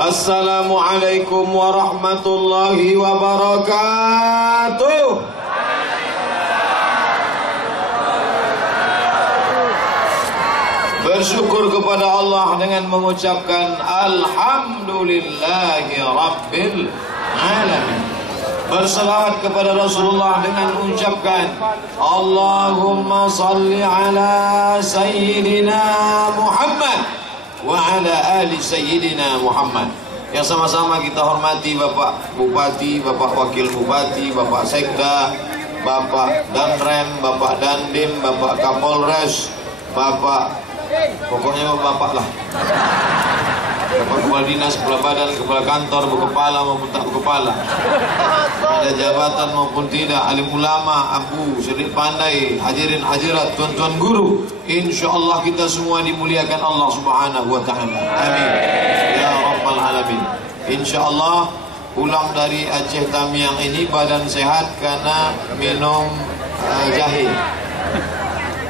Assalamualaikum warahmatullahi wabarakatuh. Bersyukur kepada Allah dengan mengucapkan Alhamdulillahi Rabbil Alamin. Berselawat kepada Rasulullah dengan mengucapkan Allahumma salli ala Sayyidina Muhammad wa ala ali Sayyidina Muhammad. Yang sama-sama kita hormati Bapak Bupati, Bapak Wakil Bupati, Bapak Sekda, Bapak Danrem, Bapak Dandim, Bapak Kapolres, Bapak, pokoknya Bapak lah, Bapak Kepala Dinas, Kepala Badan, Kepala Kantor, berkepala maupun tak berkepala, ada jabatan maupun tidak, alim ulama, abu, syirik pandai, hadirin hadirat, tuan-tuan guru, insya Allah kita semua dimuliakan Allah Subhanahu wa Ta'ala. Amin ya Rabbal Alamin. Insya Allah pulang dari Aceh Tamiang ini badan sehat karena minum jahe.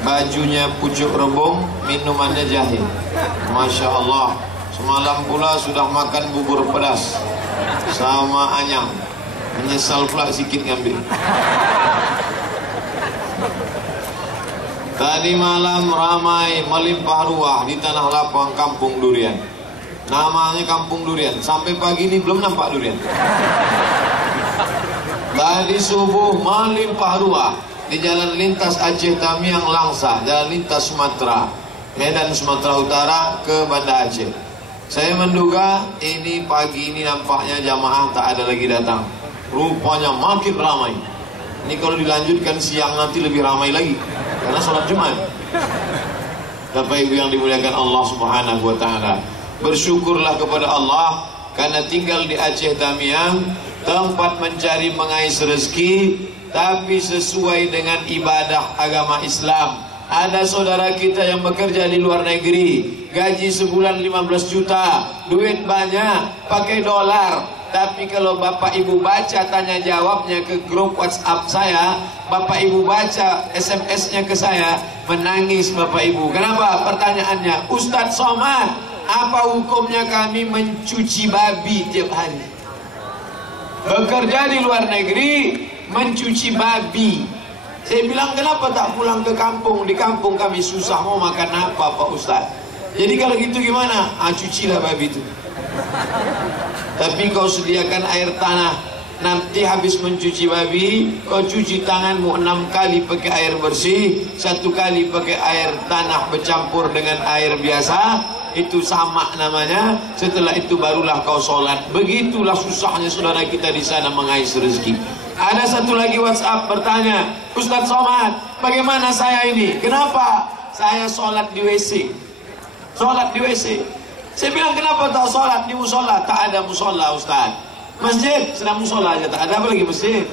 Bajunya pucuk rebung, minumannya jahe. Masya Allah. Semalam pula sudah makan bubur pedas sama anyang. Menyesal pula sikit ngambil. Tadi malam ramai melimpah ruah di Tanah Lapang Kampung Durian. Namanya Kampung Durian. Sampai pagi ini belum nampak durian. Tadi subuh melimpah ruah di jalan lintas Aceh Tamiang Langsa, jalan lintas Sumatera, Medan Sumatera Utara ke Banda Aceh. Saya menduga ini pagi ini nampaknya jamaah tak ada lagi datang. Rupanya makin ramai. Ini kalau dilanjutkan siang nanti lebih ramai lagi karena sholat Jumat. Bapak Ibu yang dimuliakan Allah Subhanahu wa Ta'ala, bersyukurlah kepada Allah karena tinggal di Aceh Tamiang, tempat mencari mengais rezeki tapi sesuai dengan ibadah agama Islam. Ada saudara kita yang bekerja di luar negeri, gaji sebulan 15 juta, duit banyak, pakai dolar. Tapi kalau Bapak Ibu baca tanya jawabnya ke grup WhatsApp saya, Bapak Ibu baca SMS-nya ke saya, menangis Bapak Ibu. Kenapa? Pertanyaannya, Ustadz Somad, apa hukumnya kami mencuci babi tiap hari? Bekerja di luar negeri, mencuci babi. Saya bilang, kenapa tak pulang ke kampung? Di kampung kami susah, mau makan apa Pak Ustaz? Jadi kalau gitu gimana? Cucilah babi itu. Tapi kau sediakan air tanah. Nanti habis mencuci babi, kau cuci tanganmu 6 kali pakai air bersih, 1 kali pakai air tanah bercampur dengan air biasa. Itu sama namanya. Setelah itu barulah kau sholat. Begitulah susahnya saudara kita di sana mengais rezeki. Ada satu lagi WhatsApp bertanya, Ustadz Somad, bagaimana saya ini? Kenapa saya sholat di WC? Sholat di WC. Saya bilang, kenapa tak sholat di musola? Tak ada musola Ustadz. Masjid, sedang musola aja, tak ada, apa lagi masjid?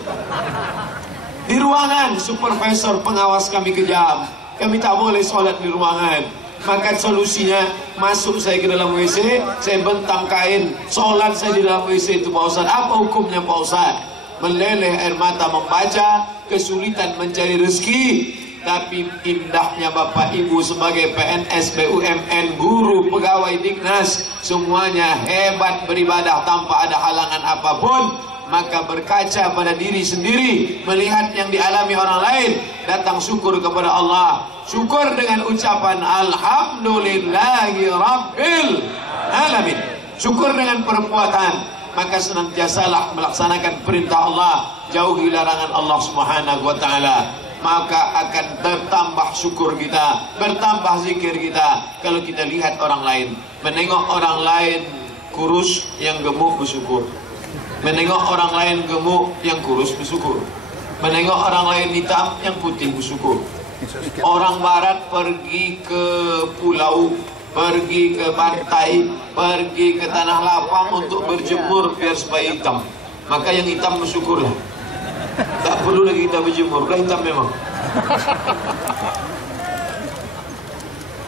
Di ruangan, supervisor pengawas kami kejam. Kami tak boleh sholat di ruangan. Maka solusinya, masuk saya ke dalam WC, saya bentang kain, sholat saya di dalam WC itu Pak Ustadz. Apa hukumnya Pak Ustadz? Meleleh air mata membaca, kesulitan mencari rezeki. Tapi indahnya Bapak Ibu sebagai PNS, BUMN, guru, pegawai Dignas, semuanya hebat beribadah tanpa ada halangan apapun. Maka berkaca pada diri sendiri, melihat yang dialami orang lain, datang syukur kepada Allah. Syukur dengan ucapan Alhamdulillahi Rabbil Alamin. Syukur dengan perbuatan. Maka senantiasalah melaksanakan perintah Allah, jauhi larangan Allah Subhanahu wa Ta'ala. Maka akan bertambah syukur kita, bertambah zikir kita. Kalau kita lihat orang lain, menengok orang lain kurus yang gemuk bersyukur, menengok orang lain gemuk yang kurus bersyukur, menengok orang lain hitam yang putih bersyukur. Orang barat pergi ke pulau, pergi ke pantai, pergi ke tanah lapang untuk berjemur biar supaya hitam. Maka yang hitam bersyukurlah. Tak perlu lagi kita berjemur, udah hitam memang.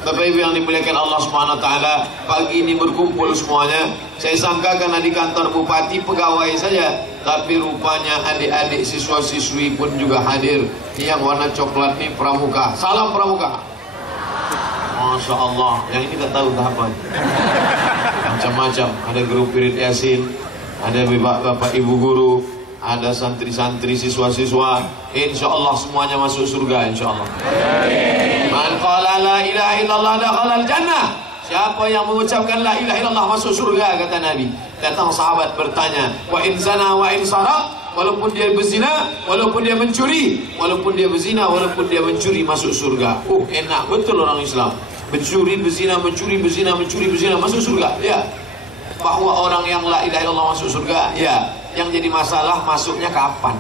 Bapak Ibu yang dimuliakan Allah Subhanahu wa Ta'ala, pagi ini berkumpul semuanya. Saya sangka karena di kantor bupati pegawai saja, tapi rupanya adik-adik siswa-siswi pun juga hadir. Yang warna coklat ini pramuka. Salam pramuka. Masya Allah, yang ini tak tahu apa. macam-macam. Ada guru wirid Yasin, ada bapak ibu guru, ada santri-santri, siswa-siswa. Insyaallah semuanya masuk surga insyaallah. Man qala la ilaha illallah dakhala al-jannah. Siapa yang mengucapkan la ilaha illallah masuk surga, kata Nabi. Datang sahabat bertanya, wa in zana wa in saraq, walaupun dia berzina, walaupun dia mencuri, walaupun dia berzina, walaupun dia mencuri masuk surga. Enak betul orang Islam. Mencuri, berzina, mencuri, berzina, mencuri, berzina masuk surga. Ya. Bahwa orang yang la ilaha illallah masuk surga, ya. Yang jadi masalah masuknya kapan?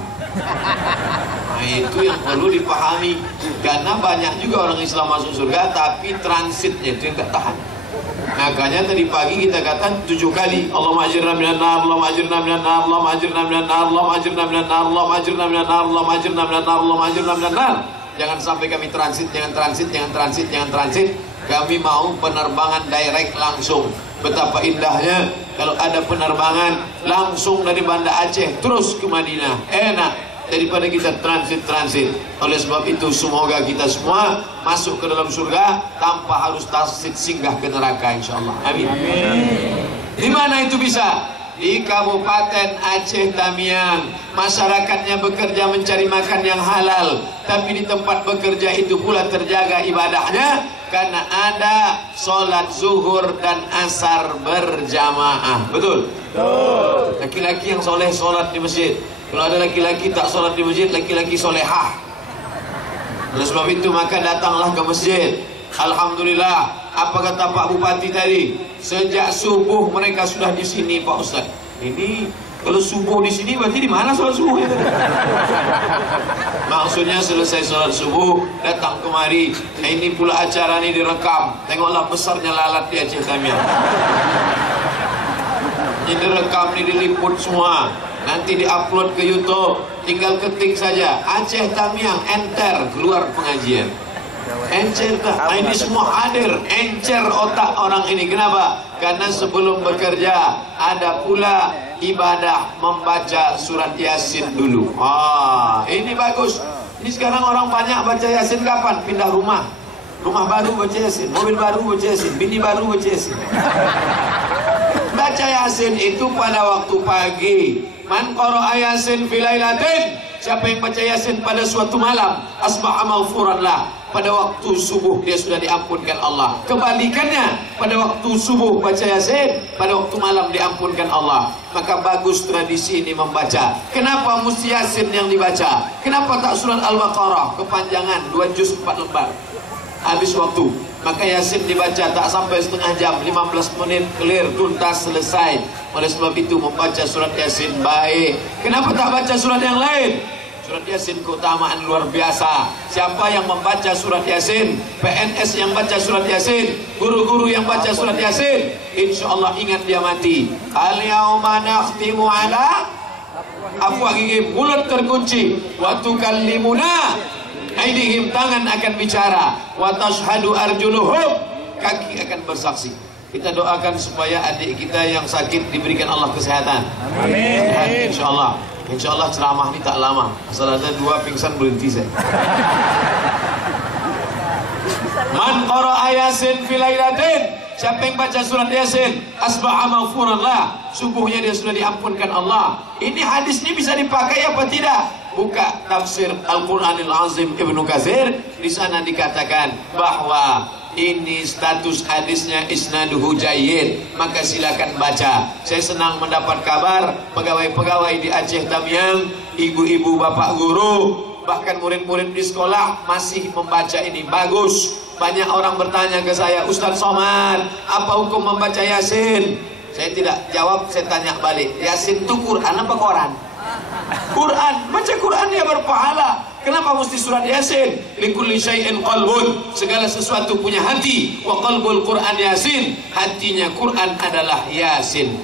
Nah, itu yang perlu dipahami. Karena banyak juga orang Islam masuk surga, tapi transitnya itu yang tak tahan. Makanya tadi pagi kita katakan 7 kali, Allahumma ajirna minan nar, Allahumma ajirna minan nar, Allahumma ajirna minan nar, Allahumma ajirna minan nar, Allahumma ajirna minan nar, Allahumma ajirna minan nar, Allahumma ajirna minan nar. Jangan sampai kami transit, jangan transit, jangan transit, jangan transit. Kami mau penerbangan direct langsung. Betapa indahnya kalau ada penerbangan langsung dari Banda Aceh terus ke Madinah. Enak daripada kita transit-transit. Oleh sebab itu semoga kita semua masuk ke dalam surga tanpa harus transit singgah ke neraka insyaallah. Amin. Di mana itu bisa? Di Kabupaten Aceh Tamiang. Masyarakatnya bekerja mencari makan yang halal, tapi di tempat bekerja itu pula terjaga ibadahnya, karena ada sholat zuhur dan asar berjamaah. Betul? Betul. Laki-laki yang soleh sholat di masjid. Kalau ada laki-laki tak sholat di masjid, laki-laki solehah. Oleh sebab itu maka datanglah ke masjid. Alhamdulillah, apa kata Pak Bupati tadi? Sejak subuh mereka sudah di sini, Pak Ustaz. Ini kalau subuh di sini berarti di mana sholat subuh? Maksudnya selesai sholat subuh datang kemari. Nah, ini pula acara ini direkam. Tengoklah besarnya lalat di Aceh Tamiang. Ini direkam, ini diliput semua. Nanti diupload ke YouTube. Tinggal ketik saja Aceh Tamiang, enter, keluar pengajian. Encer tak? Nah, ini semua hadir. Encer otak orang ini. Kenapa? Karena sebelum bekerja ada pula ibadah membaca surat Yasin dulu. Ini bagus. Ini sekarang orang banyak baca Yasin kapan? Pindah rumah. Rumah baru baca Yasin, mobil baru baca Yasin, bini baru baca Yasin. Baca Yasin itu pada waktu pagi. Man qara'a Yasin fi lailatin. Siapa yang baca Yasin pada suatu malam, asbaha maghfuran lah. Pada waktu subuh dia sudah diampunkan Allah. Kebalikannya, pada waktu subuh baca Yasin, pada waktu malam diampunkan Allah. Maka bagus tradisi ini membaca. Kenapa mesti Yasin yang dibaca? Kenapa tak surat Al-Baqarah? Kepanjangan 2 juz 4 lembar. Habis waktu. Maka Yasin dibaca tak sampai setengah jam, 15 menit clear, tuntas, selesai. Oleh sebab itu membaca surat Yasin baik. Kenapa tak baca surat yang lain? Surat Yasin keutamaan luar biasa. Siapa yang membaca surat Yasin, PNS yang baca surat Yasin, guru-guru yang baca surat Yasin, insyaallah ingat dia mati. Al-yauma nakhtimu ala afwahihim, mulut terkunci, wa tukallimuna aydihim, tangan akan bicara, wa tashhadu arjuluhum, kaki akan bersaksi. Kita doakan supaya adik kita yang sakit diberikan Allah kesehatan. Amin. Insyaallah. Insyaallah ceramah ini tak lama. Asal ada 2 pingsan berhenti saya. Man qara'a Yasin fi lailatin. Siapa yang baca surat Yasin, asbaha maghfuran lah. Subuhnya dia sudah diampunkan Allah. Ini hadis ini bisa dipakai apa tidak? Buka tafsir Al-Quranil Azim Ibnu Katsir. Di sana dikatakan bahwa ini status hadisnya isnaduhu jayyid, maka silakan baca. Saya senang mendapat kabar pegawai-pegawai di Aceh Tamiang, ibu-ibu, bapak guru, bahkan murid-murid di sekolah masih membaca ini. Bagus. Banyak orang bertanya ke saya, Ustaz Somad, apa hukum membaca Yasin? Saya tidak jawab, saya tanya balik, Yasin itu Quran apa Quran? Quran. Baca Quran dia berpahala. Kenapa mesti surat Yasin? Likulli syai'in qalbun. Segala sesuatu punya hati. Wa qalbul Quran Yasin. Hatinya Quran adalah Yasin.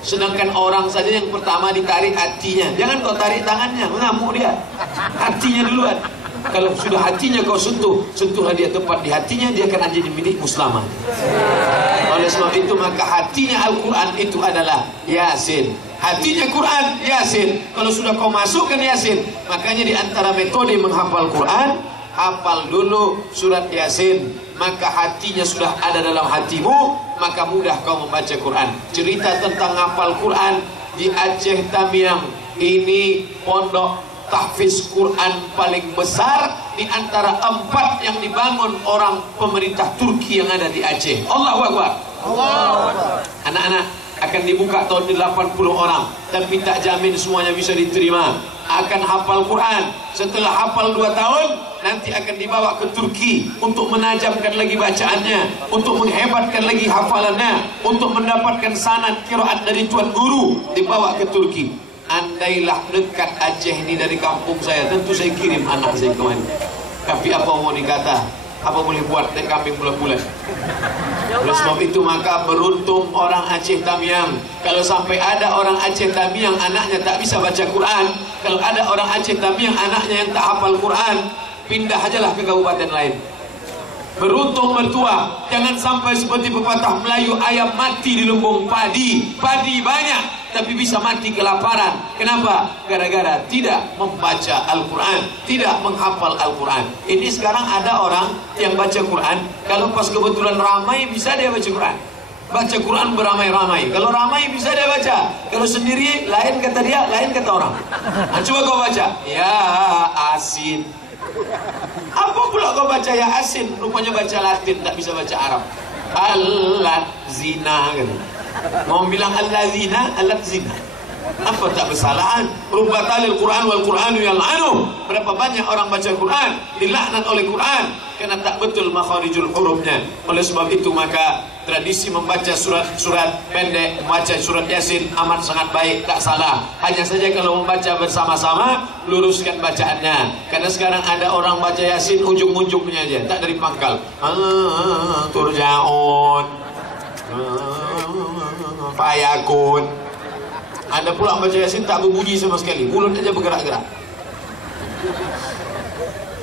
Sedangkan orang saja yang pertama ditarik hatinya. Jangan kau tarik tangannya, mengamuk dia. Hatinya duluan. Kalau sudah hatinya kau sentuh, sentuhlah dia tepat di hatinya, dia akan jadi milik muslimah. Oleh sebab itu maka hatinya Al-Quran itu adalah Yasin. Hatinya Quran, Yasin. Kalau sudah kau masukkan Yasin, makanya di antara metode menghafal Quran, hafal dulu surat Yasin. maka hatinya sudah ada dalam hatimu, maka mudah kau membaca Quran. Cerita tentang ngapal Quran di Aceh Tamiang, ini pondok tahfiz Quran paling besar di antara 4 yang dibangun orang pemerintah Turki yang ada di Aceh. Allahu Akbar. Anak-anak akan dibuka tahun 80 orang, tapi tak jamin semuanya bisa diterima. Akan hafal Quran, setelah hafal 2 tahun nanti akan dibawa ke Turki untuk menajamkan lagi bacaannya, untuk menghebatkan lagi hafalannya, untuk mendapatkan sanad qiraat dari tuan guru, dibawa ke Turki. Andailah dekat Aceh ini dari kampung saya, tentu saya kirim anak saya kemari. Tapi apa mau dikata, apa boleh buat naik kambing bulan-bulan. Oleh sebab itu maka beruntung orang Aceh Tamiang. Kalau sampai ada orang Aceh Tamiang anaknya tak bisa baca Quran, kalau ada orang Aceh Tamiang anaknya yang tak hafal Quran, pindah ajalah ke kabupaten lain. Beruntung mertua, jangan sampai seperti pepatah Melayu, ayam mati di lumbung padi. Padi banyak tapi bisa mati kelaparan. Kenapa? Gara-gara tidak membaca Al-Quran, tidak menghafal Al-Quran. Ini sekarang ada orang yang baca Quran, kalau pas kebetulan ramai bisa dia baca Quran. Baca Quran beramai-ramai. Kalau ramai bisa dia baca, kalau sendiri lain kata dia, lain kata orang. Nah, coba kau baca, ya asin. Apa pula kau baca ya asin? Rupanya baca Latin, tak bisa baca Arab. Alat zina kan. Mau bilang al-lazina, alat zina. Apa tak bersalahan? Rubatalil Quran wal Quranu yal'anu. Berapa banyak orang baca Quran dilaknat oleh Quran karena tak betul makharijul hurufnya. Oleh sebab itu maka tradisi membaca surat-surat pendek, membaca surat Yasin amat sangat baik, tak salah. Hanya saja kalau membaca bersama-sama, luruskan bacaannya. Karena sekarang ada orang baca Yasin ujung-ujungnya aja, tak dari pangkal. Turja'un, fayakun. Ada pula baca Yasin tak berbunyi sama sekali, mulut aja bergerak-gerak.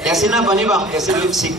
Yasin apa nih bang? Yasin lip sync.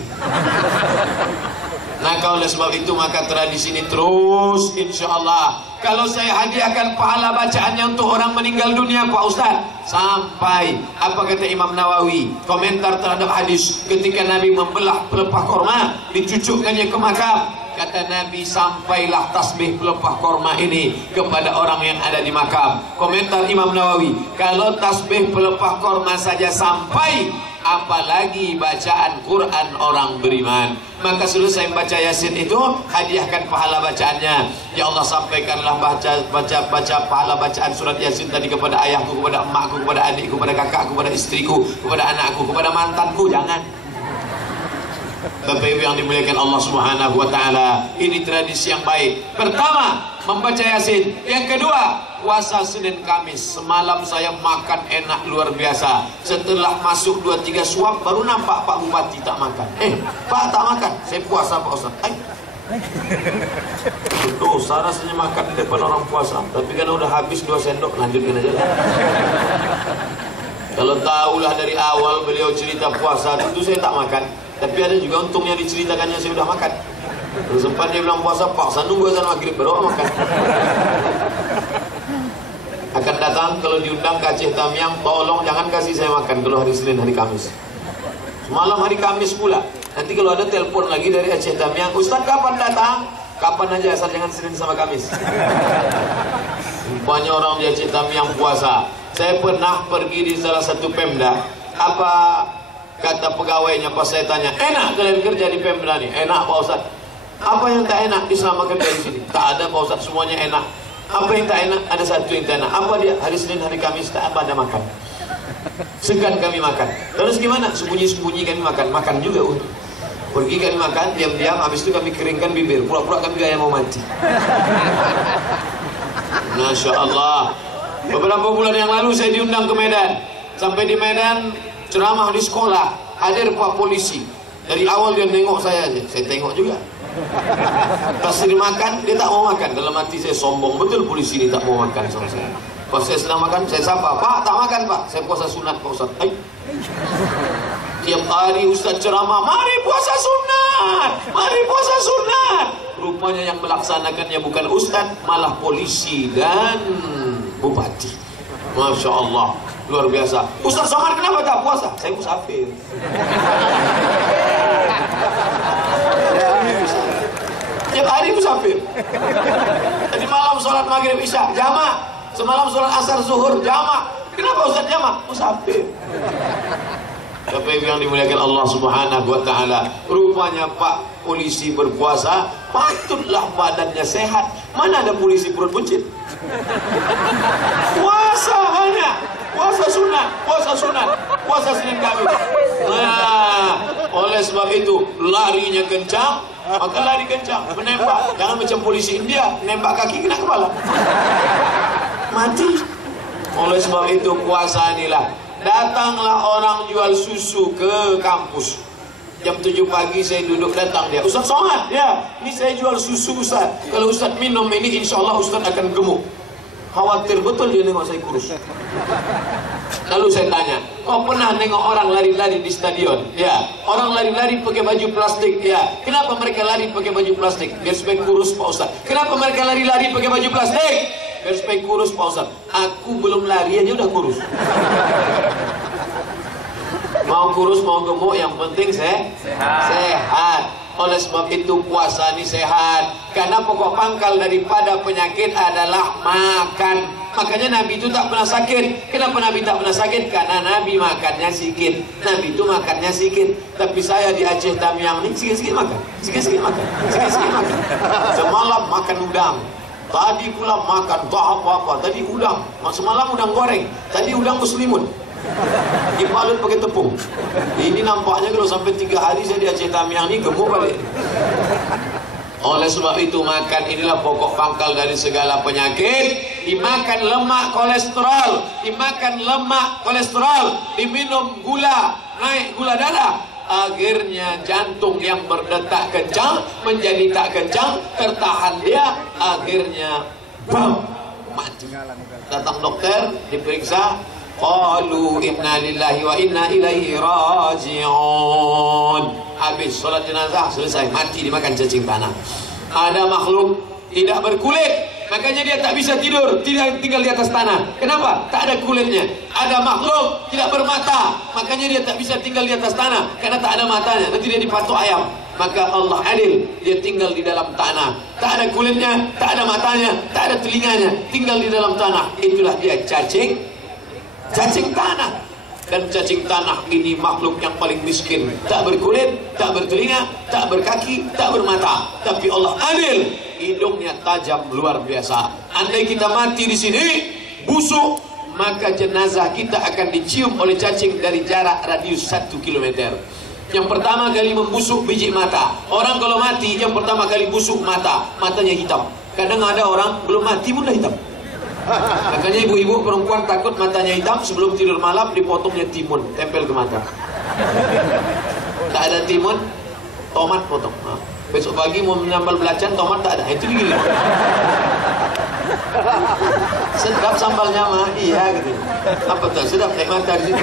Nah, oleh sebab itu maka tradisi ini terus, insya Allah. Kalau saya hadiahkan pahala bacaannya untuk orang meninggal dunia Pak Ustaz, sampai apa kata Imam Nawawi komentar terhadap hadis ketika Nabi membelah pelepah korma dicucukkannya ke makam. Kata Nabi, sampailah tasbih pelepah korma ini kepada orang yang ada di makam. Komentar Imam Nawawi, kalau tasbih pelepah korma saja sampai, apalagi bacaan Quran orang beriman. Maka selesai baca Yasin itu, hadiahkan pahala bacaannya. Ya Allah, sampaikanlah baca pahala bacaan surat Yasin tadi kepada ayahku, kepada emakku, kepada adikku, kepada kakakku, kepada istriku, kepada anakku, kepada mantanku. Jangan. Bapak Ibu yang dimuliakan Allah Subhanahu wa taala, ini tradisi yang baik. Pertama, membaca Yasin. Yang kedua, puasa Senin Kamis. Semalam saya makan enak luar biasa. Setelah masuk 2-3 suap baru nampak Pak Bupati tak makan. Pak tak makan. Saya puasa Pak Ustaz. Dosa rasanya makan di depan orang puasa. Tapi kan udah habis 2 sendok, lanjutkan aja lah. Kalau tahulah dari awal beliau cerita puasa, tentu saya tak makan. Tapi ada juga untungnya diceritakannya saya sudah makan. Terus sempat dia bilang puasa, paksa nunggu azan maghrib baru makan. Akan datang kalau diundang ke Aceh Tamiang, tolong jangan kasih saya makan kalau hari Senin, hari Kamis. Semalam hari Kamis pula. Nanti kalau ada telepon lagi dari Aceh Tamiang, Ustaz kapan datang? Kapan aja asal jangan Senin sama Kamis. Banyak orang di Aceh Tamiang puasa. Saya pernah pergi di salah satu Pemda. Apa kata pegawainya pas saya tanya, enak kalian kerja di Pemda nih? Enak Pak Ustaz. Apa yang tak enak selama kerja di sini? Tak ada Pak Ustaz, semuanya enak. Apa yang tak enak? Ada satu yang tak enak. Apa dia? Hari Senin, hari Kamis tak ada makan. Segan kami makan. Terus gimana? Sembunyi-sembunyi kami makan. Makan juga pergi kami makan, diam-diam. Habis itu kami keringkan bibir. Pura-pura kami gaya mau mati. Masya Allah. Beberapa bulan yang lalu saya diundang ke Medan. Sampai di Medan ceramah di sekolah, hadir Pak Polisi. Dari awal dia nengok saya aja, saya tengok juga. Pas dimakan, dia tak mau makan. Dalam hati saya sombong betul, polisi ini tak mau makan sama saya. Pas saya sedang makan, saya sapa, Pak tak makan Pak, saya puasa sunat Pak Ustaz. Tiap hari Ustaz ceramah, mari puasa sunat, mari puasa sunat. Rupanya yang melaksanakannya bukan Ustaz, malah polisi dan bupati. Masya Allah, luar biasa. Ustaz Somad kenapa tak puasa? Saya musafir. Setiap hari musafir. Tadi malam sholat maghrib isya jamak, semalam sholat asar zuhur jamak. Kenapa Ustaz jamak? Musafir. Bapak yang dimuliakan Allah Subhanahu wa taala, rupanya Pak polisi berpuasa, patutlah badannya sehat. Mana ada polisi perut buncit? Puasa banyak, puasa sunat, puasa Senin Kamis. Nah, oleh sebab itu larinya kencang, maka lari kencang, menembak. Jangan macam polisi India, nembak kaki kena kepala, mati. Oleh sebab itu puasa inilah. Datanglah orang jual susu ke kampus. Jam 7 pagi saya duduk, datang dia. Ustaz Somad, ya, ini saya jual susu Ustaz. Kalau Ustaz minum ini, insya Allah Ustaz akan gemuk. Khawatir betul dia nengok saya kurus. Lalu saya tanya, kau pernah nengok orang lari-lari di stadion? Ya, orang lari-lari pakai baju plastik. Ya, kenapa mereka lari pakai baju plastik? Biar supaya kurus Pak Ustaz. Kenapa mereka lari-lari pakai baju plastik? Biar supaya kurus Pak Ustaz. Aku belum lari aja udah kurus. Mau kurus mau gemuk, yang penting sehat. Oleh sebab itu puasa ini sehat. Karena pokok pangkal daripada penyakit adalah makan. Makanya Nabi itu tak pernah sakit. Kenapa Nabi tak pernah sakit? Karena Nabi makannya sedikit. Nabi itu makannya sedikit. Tapi saya di Aceh Tamiang ini sikit-sikit makan, sikit-sikit makan, sikit-sikit makan. Semalam makan udang, tadi pula makan apa-apa. Tadi udang, semalam udang goreng, tadi udang muslimun, dibalut pakai tepung. Ini nampaknya kalau sampai 3 hari saya di Aceh Tamiang ini gemuk balik. Oleh sebab itu makan inilah pokok pangkal dari segala penyakit. Dimakan lemak kolesterol, dimakan lemak kolesterol, diminum gula, naik gula darah. Akhirnya jantung yang berdetak kencang menjadi tak kencang, tertahan dia, akhirnya bam, mati. Datang dokter, diperiksa, qalu inna lillahi wa inna ilaihi raji'un. Habis sholat jenazah selesai, mati dimakan cacing tanah. Ada makhluk tidak berkulit, makanya dia tak bisa tidur, tidak tinggal di atas tanah. Kenapa? Tak ada kulitnya. Ada makhluk tidak bermata, makanya dia tak bisa tinggal di atas tanah, karena tak ada matanya. Nanti dia dipatok ayam. Maka Allah adil, dia tinggal di dalam tanah. Tak ada kulitnya, tak ada matanya, tak ada telinganya, tinggal di dalam tanah. Itulah dia cacing tanah. Dan cacing tanah ini makhluk yang paling miskin. Tak berkulit, tak bertelinga, tak berkaki, tak bermata. Tapi Allah adil, hidungnya tajam luar biasa. Andai kita mati di sini, busuk, maka jenazah kita akan dicium oleh cacing dari jarak radius 1 km. Yang pertama kali membusuk biji mata. Orang kalau mati, yang pertama kali busuk mata, matanya hitam. Kadang ada orang belum mati pun dah hitam. Makanya ibu-ibu perempuan takut matanya hitam, sebelum tidur malam dipotongnya timun, tempel ke mata. Tak ada timun, tomat potong. Nah, besok pagi mau menyambal belacan, tomat tak ada, itu begini. Sedap sambalnya mah, iya gitu. Apa tuh? Sedap naik mata di sini.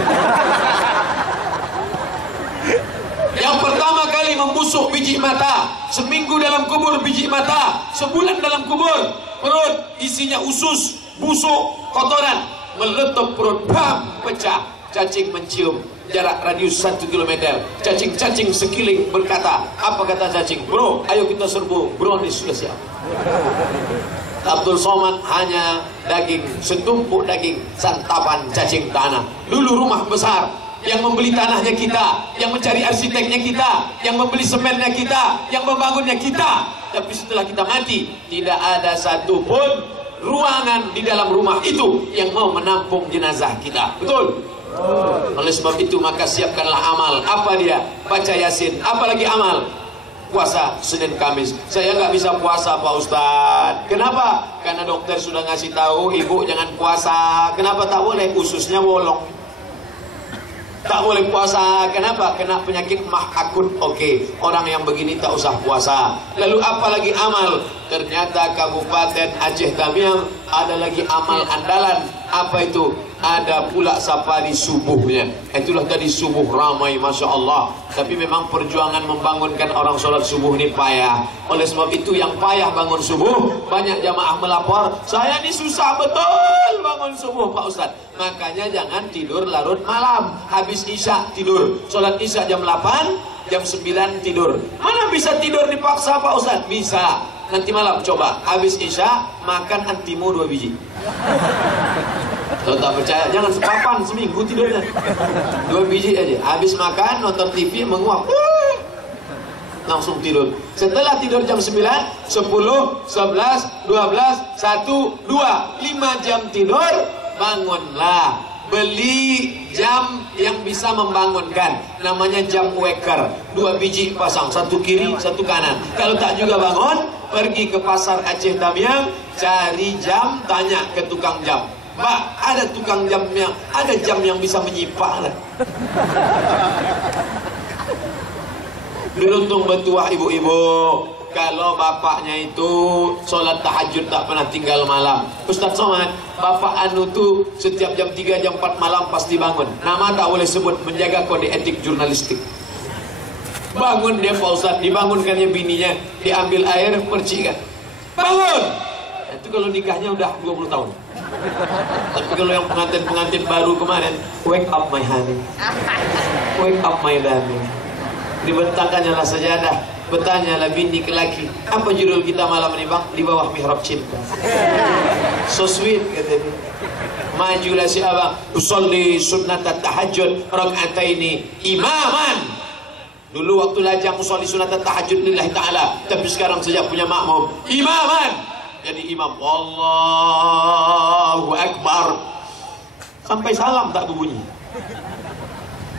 Yang pertama kali membusuk biji mata, seminggu dalam kubur biji mata, sebulan dalam kubur, perut isinya usus, busuk, kotoran, meletup perut, bam, pecah, cacing mencium jarak radius 1 km. Cacing-cacing sekiling berkata, apa kata cacing? Bro, ayo kita serbu, brownies sudah siap. Abdul Somad hanya daging, setumpuk daging, santapan cacing tanah. Dulu rumah besar, yang membeli tanahnya kita, yang mencari arsiteknya kita, yang membeli semennya kita, yang membangunnya kita. Tapi setelah kita mati, tidak ada satupun ruangan di dalam rumah itu yang mau menampung jenazah kita. Betul? Oleh sebab itu maka siapkanlah amal. Apa dia? Baca Yasin. Apalagi amal? Puasa Senin Kamis. Saya nggak bisa puasa Pak Ustadz. Kenapa? Karena dokter sudah ngasih tahu ibu jangan puasa. Kenapa tak boleh? Ususnya bolong. Tak boleh puasa. Kenapa? Kena penyakit mah akut. Oke, orang yang begini tak usah puasa. Lalu apa lagi amal? Ternyata Kabupaten Aceh Tamiang ada lagi amal andalan. Apa itu? ada pula safari subuhnya. Itulah tadi subuh ramai, Masya Allah. Tapi memang perjuangan membangunkan orang sholat subuh ini payah. Oleh sebab itu yang payah bangun subuh, banyak jamaah melapor, saya ini susah betul bangun subuh Pak Ustaz. Makanya jangan tidur larut malam. Habis isya tidur, sholat isya jam 8, jam 9 tidur. Mana bisa tidur dipaksa Pak Ustaz? Bisa. Nanti malam coba, habis isya makan antimu 2 biji. Kalau tak percaya, jangan sepapan, seminggu tidurnya 2 biji aja. Habis makan, nonton TV, menguap, langsung tidur. Setelah tidur jam 9, 10, 11, 12, 1, 2, 5 jam tidur, bangunlah. Beli jam yang bisa membangunkan, namanya jam waker. 2 biji pasang, 1 kiri, 1 kanan. Kalau tak juga bangun, pergi ke pasar Aceh Tamiang, cari jam, tanya ke tukang jam, Pak, ada tukang jam ada jam yang bisa menyipak lah. Beruntung betua ibu-ibu, kalau bapaknya itu sholat tahajud tak pernah tinggal malam. Ustaz Somad, bapak anu tuh setiap jam 3, jam 4 malam pasti bangun. Nama tak boleh sebut, menjaga kode etik jurnalistik. Bangun dia Pak Ustaz, dibangunkannya bininya, diambil air, percikan. Bangun! Itu kalau nikahnya udah 20 tahun. Tapi kalau yang pengantin-pengantin baru kemarin, wake up my honey, wake up my baby. Dibentangkannya lah sajadah, bertanyalah bini ke laki, apa judul kita malam ini bang? Di bawah mihrab cinta. So sweet kata dia. Majulah si abang, usolli sunnat tahajud raka'ataini imaman. Dulu waktu lajang usolli sunnat tahajud lillahi ta'ala, tapi sekarang sejak punya makmum imaman, jadi imam. Allahu Akbar sampai salam tak berbunyi.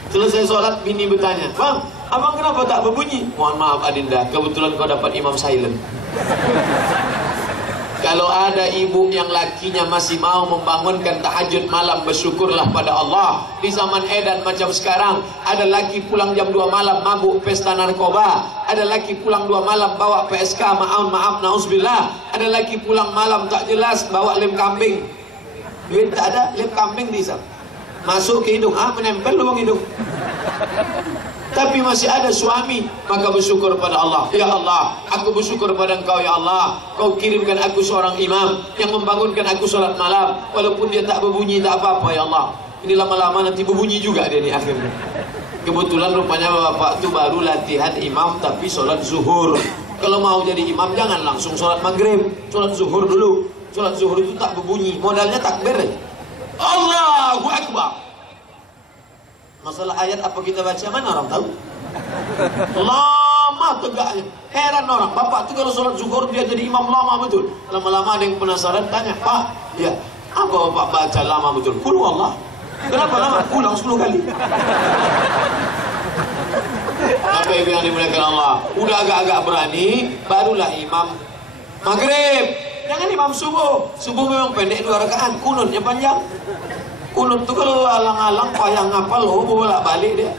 Selesai sholat, bini bertanya, bang, abang kenapa tak berbunyi? Mohon maaf Adinda, kebetulan kau dapat imam silent. Kalau ada ibu yang lakinya masih mau membangunkan tahajud malam, bersyukurlah pada Allah. Di zaman edan macam sekarang, ada laki pulang jam 2 malam mabuk pesta narkoba, ada laki pulang 2 malam bawa PSK, maaf na'udzubillah, ada laki pulang malam tak jelas bawa lem kambing. Duit tak ada, lem kambing diisap, masuk ke hidung, menempel lubang hidung. Tapi masih ada suami, maka bersyukur pada Allah. Ya Allah, aku bersyukur pada Engkau ya Allah, Kau kirimkan aku seorang imam yang membangunkan aku sholat malam, walaupun dia tak berbunyi tak apa-apa ya Allah. Ini lama-lama nanti berbunyi juga dia ni akhirnya. Kebetulan rupanya bapak tu baru latihan imam tapi sholat zuhur. Kalau mau jadi imam jangan langsung sholat maghrib, sholat zuhur dulu. Sholat zuhur itu tak berbunyi, modalnya takbir aja. Allahu Akbar. Masalah ayat apa kita baca mana orang tahu? Lama tegaknya. Heran orang, bapak tu kalau sholat zuhur dia jadi imam lama betul. Lama-lama ada yang penasaran tanya, Pak, ya apa bapak baca lama betul? Qul Allah. Kenapa lama? Ulang 10 kali. Apa yang dimuliakan Allah? Udah agak-agak berani, barulah imam maghrib. Jangan imam subuh. Subuh memang pendek 2 rakaat, kunutnya panjang. Kunut itu kalau alang-alang payah ngapal, bolak-balik dia.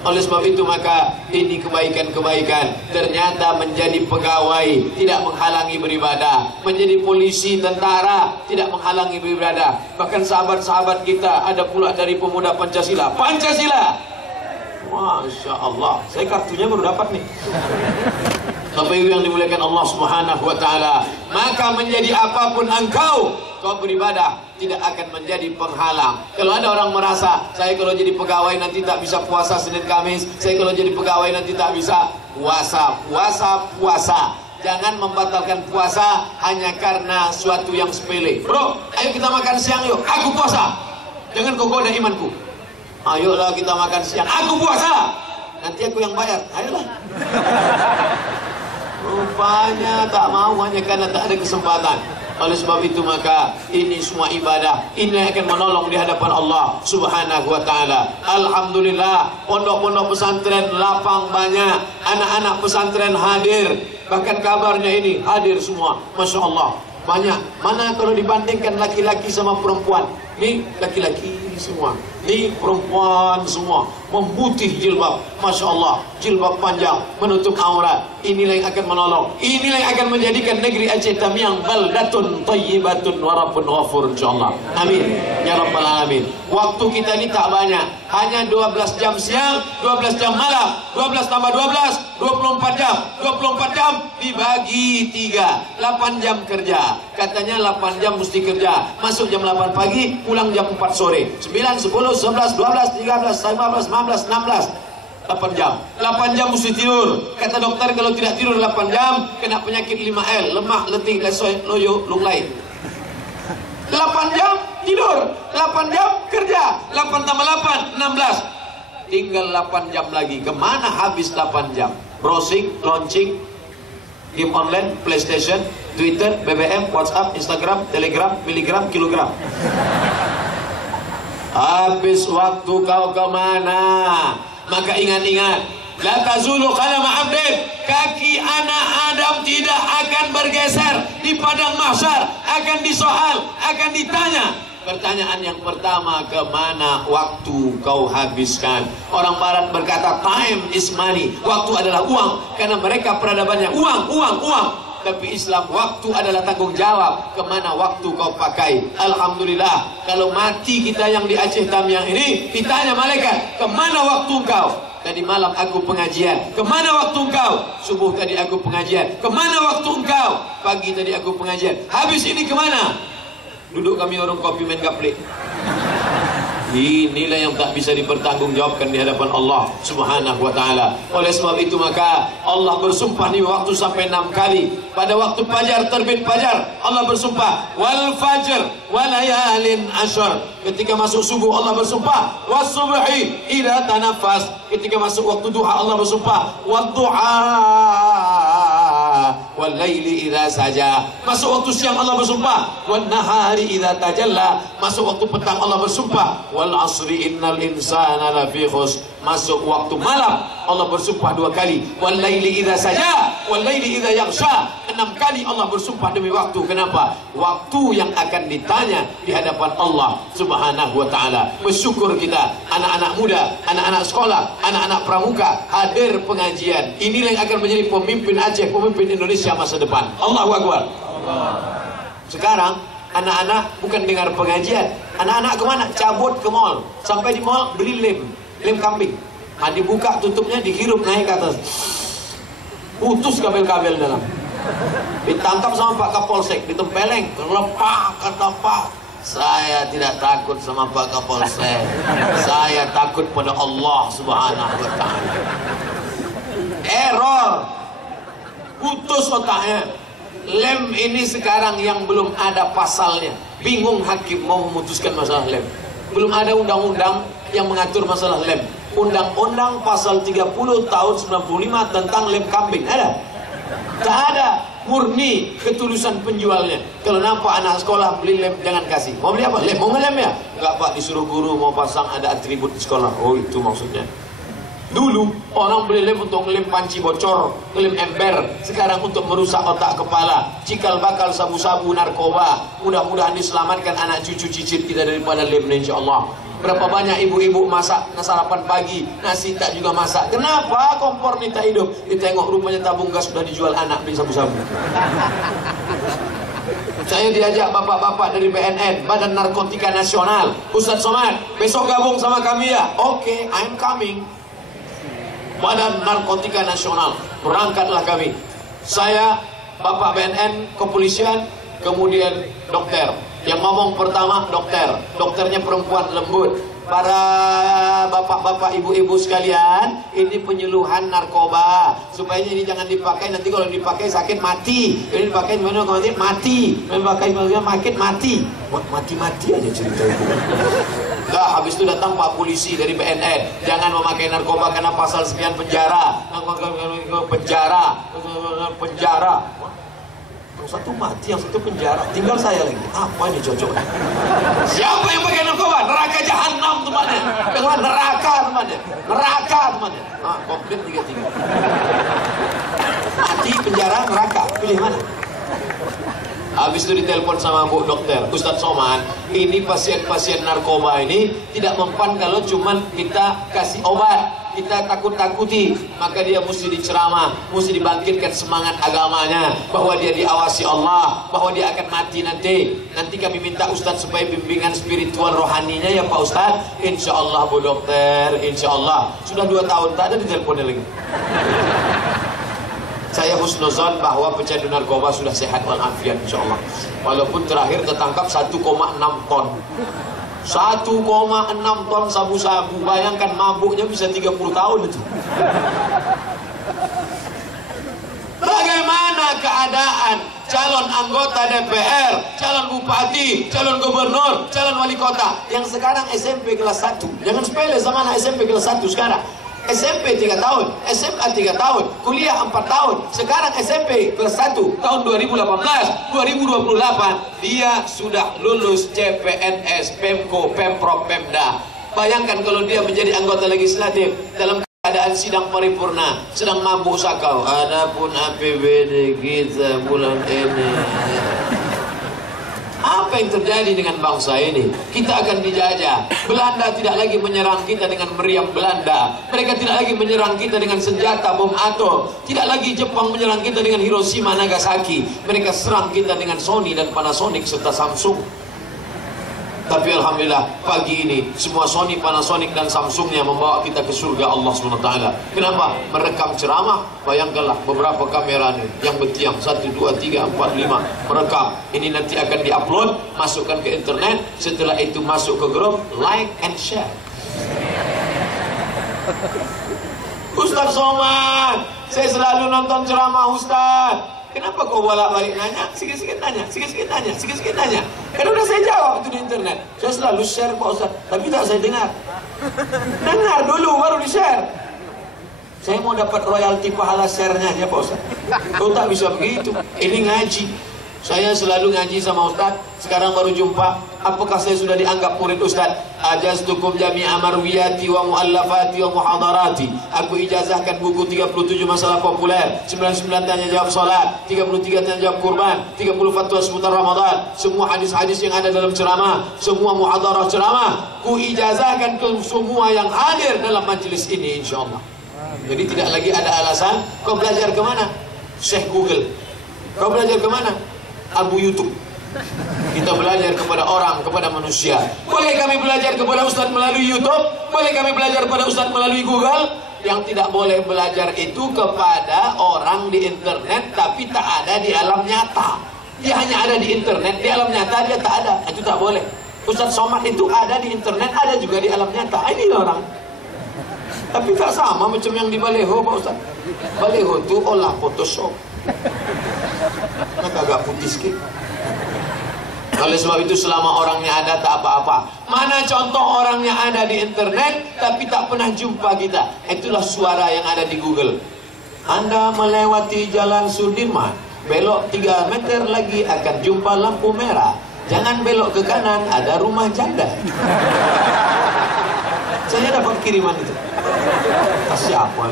Oleh sebab itu maka ini kebaikan-kebaikan. Ternyata menjadi pegawai tidak menghalangi beribadah, menjadi polisi, tentara tidak menghalangi beribadah. Bahkan sahabat-sahabat kita ada pula dari pemuda Pancasila. Pancasila, Masya Allah, saya kartunya baru dapat nih. Bapak Ibu yang dimuliakan Allah Subhanahu wa Ta'ala, maka menjadi apapun engkau, kau beribadah tidak akan menjadi penghalang. Kalau ada orang merasa, saya kalau jadi pegawai nanti tak bisa puasa Senin Kamis, saya kalau jadi pegawai nanti tak bisa puasa. Jangan membatalkan puasa hanya karena suatu yang sepele. Bro, ayo kita makan siang yuk, aku puasa. Jangan kau goda imanku. Ayolah kita makan siang, aku puasa. Nanti aku yang bayar, ayolah. Rupanya tak mau hanya karena tak ada kesempatan. Oleh sebab itu maka ini semua ibadah, ini akan menolong di hadapan Allah Subhanahu wa Ta'ala. Alhamdulillah, pondok-pondok pesantren lapang banyak, anak-anak pesantren hadir. Bahkan kabarnya ini hadir semua, Masya Allah, banyak. Mana kalau dibandingkan laki-laki sama perempuan, ini laki-laki semua, ini perempuan semua. memutih jilbab. Masya Allah, jilbab panjang menutup aurat. Inilah yang akan menolong, inilah yang akan menjadikan negeri Aceh Tamiang baldatun thayyibatun wa rabbun ghafur, insyaallah. Amin ya rabbal alamin. Waktu kita ini tak banyak, hanya 12 jam siang, 12 jam malam, 12 tambah 12, 24 jam. 24 jam dibagi 3, 8 jam kerja. Katanya 8 jam mesti kerja, masuk jam 8 pagi, pulang jam 4 sore. 9, 10, 11, 12, 13, 15, 16, 16, 8 jam. 8 jam mesti tidur. Kata dokter kalau tidak tidur 8 jam kena penyakit 5L, lemah, letih, lesoy, loyo, lunglai. 8 jam tidur, 8 jam kerja, 8 tambah 8, 16. Tinggal 8 jam lagi. Kemana habis 8 jam? Browsing, launching, game online, PlayStation, Twitter, BBM, WhatsApp, Instagram, Telegram, miligram, kilogram. Habis waktu kau kemana? Maka ingat-ingat, la tazulu qadama 'abdin, kaki anak Adam tidak akan bergeser di padang mahsyar, akan disoal, akan ditanya. Pertanyaan yang pertama, kemana waktu kau habiskan? Orang barat berkata time is money, waktu adalah uang, karena mereka peradabannya uang, uang, uang. Tapi Islam, waktu adalah tanggung jawab. Kemana waktu kau pakai? Alhamdulillah, kalau mati kita yang di Aceh Tamiang ini, ditanya malaikat, kemana waktu kau? Tadi malam aku pengajian. Kemana waktu engkau? Subuh tadi aku pengajian. Kemana waktu engkau? Pagi tadi aku pengajian. Habis ini kemana? Duduk kami orang kopi main gaplek. Inilah yang tak bisa dipertanggungjawabkan di hadapan Allah Subhanahu wa ta'ala. Oleh sebab itu maka Allah bersumpah nih waktu sampai 6 kali. Pada waktu fajar, terbit fajar, Allah bersumpah wal fajr walayalin ashar. Ketika masuk subuh Allah bersumpah was subhi idza tanaffas. Ketika masuk waktu duha Allah bersumpah wad duha wal laili idza saja. Masuk waktu siang Allah bersumpah wan nahari idza tajalla. Masuk waktu petang Allah bersumpah wal asri innal insana lafi khusr. Masuk waktu malam Allah bersumpah 2 kali wal laili idza saja wal laili idza yaghsha. 6 kali Allah bersumpah demi waktu. Kenapa? Waktu yang akan ditanya di hadapan Allah Subhanahu wa ta'ala. Bersyukur kita, anak-anak muda, anak-anak sekolah, anak-anak pramuka hadir pengajian. Inilah yang akan menjadi pemimpin Aceh, pemimpin Indonesia masa depan. Allahu Akbar. Sekarang anak-anak bukan dengar pengajian, anak-anak kemana? Cabut ke mall. Sampai di mall beli lem kambing. Dibuka tutupnya, dihirup naik ke atas, putus kabel-kabel dalam. Ditangkap sama Pak Kapolsek, ditempeleng, lepak, kata Pak, saya tidak takut sama Pak Kapolsek, saya takut pada Allah Subhanahu wa ta'ala. Error, putus otaknya. Lem ini sekarang yang belum ada pasalnya, bingung hakim mau memutuskan masalah lem. Belum ada undang-undang yang mengatur masalah lem. Undang-undang pasal 30 tahun 95 tentang lem kambing ada? Tak ada. Murni ketulusan penjualnya. Kalau nampak anak sekolah beli lem, jangan kasih. Mau beli apa? Lem. Mau ngelem ya? Enggak Pak, disuruh guru mau pasang ada atribut di sekolah. Oh itu maksudnya. Dulu orang beli lem untuk lem panci bocor, lem ember. Sekarang untuk merusak otak kepala, cikal bakal sabu-sabu narkoba. Mudah-mudahan diselamatkan anak cucu cicit kita daripada lem, insyaallah. Berapa banyak ibu-ibu masak sarapan pagi, nasi tak juga masak. Kenapa kompor ini tak hidup? Ditengok rupanya tabung gas sudah dijual anak beli sabu-sabu. Saya diajak bapak-bapak dari BNN, Badan Narkotika Nasional. Ustaz Somad, besok gabung sama kami ya? Oke, I'm coming. Badan Narkotika Nasional, berangkatlah kami. Saya, Bapak BNN, kepolisian, kemudian dokter. Yang ngomong pertama dokter. Dokternya perempuan lembut. Para bapak-bapak, ibu-ibu sekalian, ini penyuluhan narkoba. Supaya ini jangan dipakai, nanti kalau dipakai sakit mati. Ini dipakai mana mati. Dipakai sakit mati. Mati-mati aja cerita itu. Nah, habis itu datang Pak Polisi dari BNN. Jangan memakai narkoba karena pasal sekian penjara. Penjara. Yang satu mati, yang satu penjara. Tinggal saya lagi. Apa ini cocok? Siapa yang pakai narkoba? Neraka jahanam temannya. Neraka temannya. Neraka temannya. Komplit 3-3. Mati, penjara, neraka. Pilih mana? Habis itu ditelepon sama Bu Dokter, Ustadz Somad, ini pasien-pasien narkoba ini tidak mempan kalau cuman kita kasih obat, kita takut-takuti, maka dia mesti diceramah, mesti dibangkitkan semangat agamanya, bahwa dia diawasi Allah, bahwa dia akan mati nanti. Nanti kami minta Ustadz supaya bimbingan spiritual rohaninya ya Pak Ustadz. Insya Allah Bu Dokter, insya Allah. Sudah 2 tahun tak ada diteleponnya lagi. Saya husnuzon bahwa pecandu narkoba sudah sehat walafiat insyaallah. Walaupun terakhir tertangkap 1,6 ton. 1,6 ton sabu-sabu. Bayangkan mabuknya bisa 30 tahun itu. Bagaimana keadaan calon anggota DPR, calon bupati, calon gubernur, calon wali kota yang sekarang SMP kelas 1. Jangan sepele sama anak SMP kelas 1 sekarang. SMP 3 tahun, SMA 3 tahun, kuliah 4 tahun. Sekarang SMP kelas 1 tahun 2018, 2028 dia sudah lulus CPNS, Pemko, Pemprov, Pemda. Bayangkan kalau dia menjadi anggota legislatif dalam keadaan sidang paripurna, sedang mabuk sakau. Adapun APBD kita bulan ini. Apa yang terjadi dengan bangsa ini? Kita akan dijajah. Belanda tidak lagi menyerang kita dengan meriam Belanda. Mereka tidak lagi menyerang kita dengan senjata bom atom. Tidak lagi Jepang menyerang kita dengan Hiroshima, Nagasaki. Mereka serang kita dengan Sony dan Panasonic serta Samsung. Tapi alhamdulillah pagi ini semua Sony, Panasonic dan Samsungnya membawa kita ke surga Allah SWT. Kenapa? Merekam ceramah. Bayangkanlah beberapa kamera nih yang bertiang 1, 2, 3, 4, 5 merekam. Ini nanti akan diupload, masukkan ke internet. Setelah itu masuk ke grup, like and share. Ustadz Somad, saya selalu nonton ceramah Ustadz. Kenapa kau bolak-balik nanya? Sikit-sikit nanya, sikit-sikit nanya, sikit-sikit nanya. Kan udah saya jawab itu di internet. Saya selalu share Pak Ustaz, tapi tak saya dengar. Dengar dulu baru di-share. Saya mau dapat royalti pahala share-nya ya Pak Ustaz. Kau tak bisa begitu. Ini ngaji. Saya selalu ngaji sama Ustaz. Sekarang baru jumpa. Apakah saya sudah dianggap murid Ustaz? Ajastukum jami'a marwiyati wa mu'allafati wa muhadarati. Aku ijazahkan buku 37 masalah populer, 99 tanya jawab salat, 33 tanya jawab kurban, 30 fatwa seputar Ramadan, semua hadis-hadis yang ada dalam ceramah, semua muhadarah ceramah, ku ijazahkan ke semua yang hadir dalam majlis ini insyaallah. Jadi tidak lagi ada alasan. Kau belajar ke mana? Syekh Google. Kau belajar ke mana? Abu YouTube. Kita belajar kepada orang, kepada manusia. Boleh kami belajar kepada Ustaz melalui YouTube, boleh kami belajar kepada Ustaz melalui Google. Yang tidak boleh belajar itu kepada orang di internet tapi tak ada di alam nyata. Dia hanya ada di internet, di alam nyata dia tak ada. Itu tak boleh. Ustaz Somad itu ada di internet, ada juga di alam nyata. Ini orang. Tapi tak sama macam yang di Baleho Pak Ustaz. Baleho itu olah Photoshop. Maka agak putih sikit. Oleh sebab itu selama orangnya ada tak apa-apa. Mana contoh orangnya ada di internet tapi tak pernah jumpa kita? Itulah suara yang ada di Google. Anda melewati jalan Sudirman, belok 3 meter lagi akan jumpa lampu merah. Jangan belok ke kanan, ada rumah janda. Saya dapat kiriman itu. Siapa